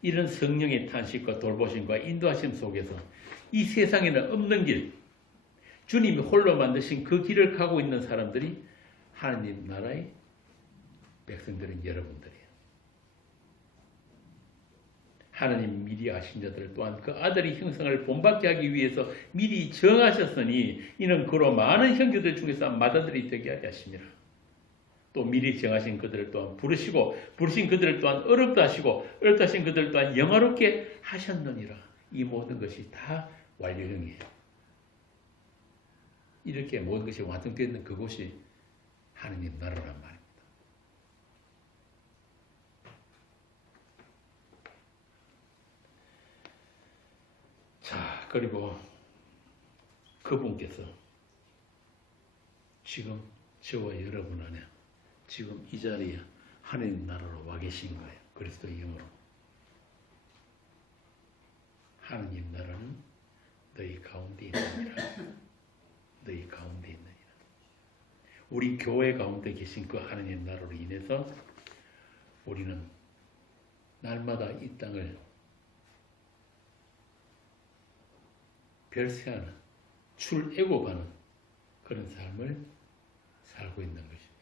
이런 성령의 탄식과 돌보심과 인도하심 속에서 이 세상에는 없는 길, 주님이 홀로 만드신 그 길을 가고 있는 사람들이 하나님 나라의 백성들인 여러분들이에요. 하나님 미리 아신 자들 또한 그 아들의 형상을 본받게 하기 위해서 미리 정하셨으니 이는 그로 많은 형제들 중에서 맏아들이 되게 하게 하심이라. 또 미리 정하신 그들을 또한 부르시고 부르신 그들을 또한 어렵다 하시고 어렵다 하신 그들을 또한 영화롭게 하셨느니라. 이 모든 것이 다 완료형이에요. 이렇게 모든 것이 완성되는 그곳이 하느님 나라란 말입니다. 자, 그리고 그분께서 지금 저와 여러분 안에 지금 이 자리에 하나님 나라로 와 계신 거예요. 그리스도 이름으로. 하나님 나라는 너희 가운데 있느니라. 너희 가운데 있느니라. 우리 교회 가운데 계신 그 하나님 나라로 인해서 우리는 날마다 이 땅을 별세하는 출애굽하는 그런 삶을 살고 있는 것입니다.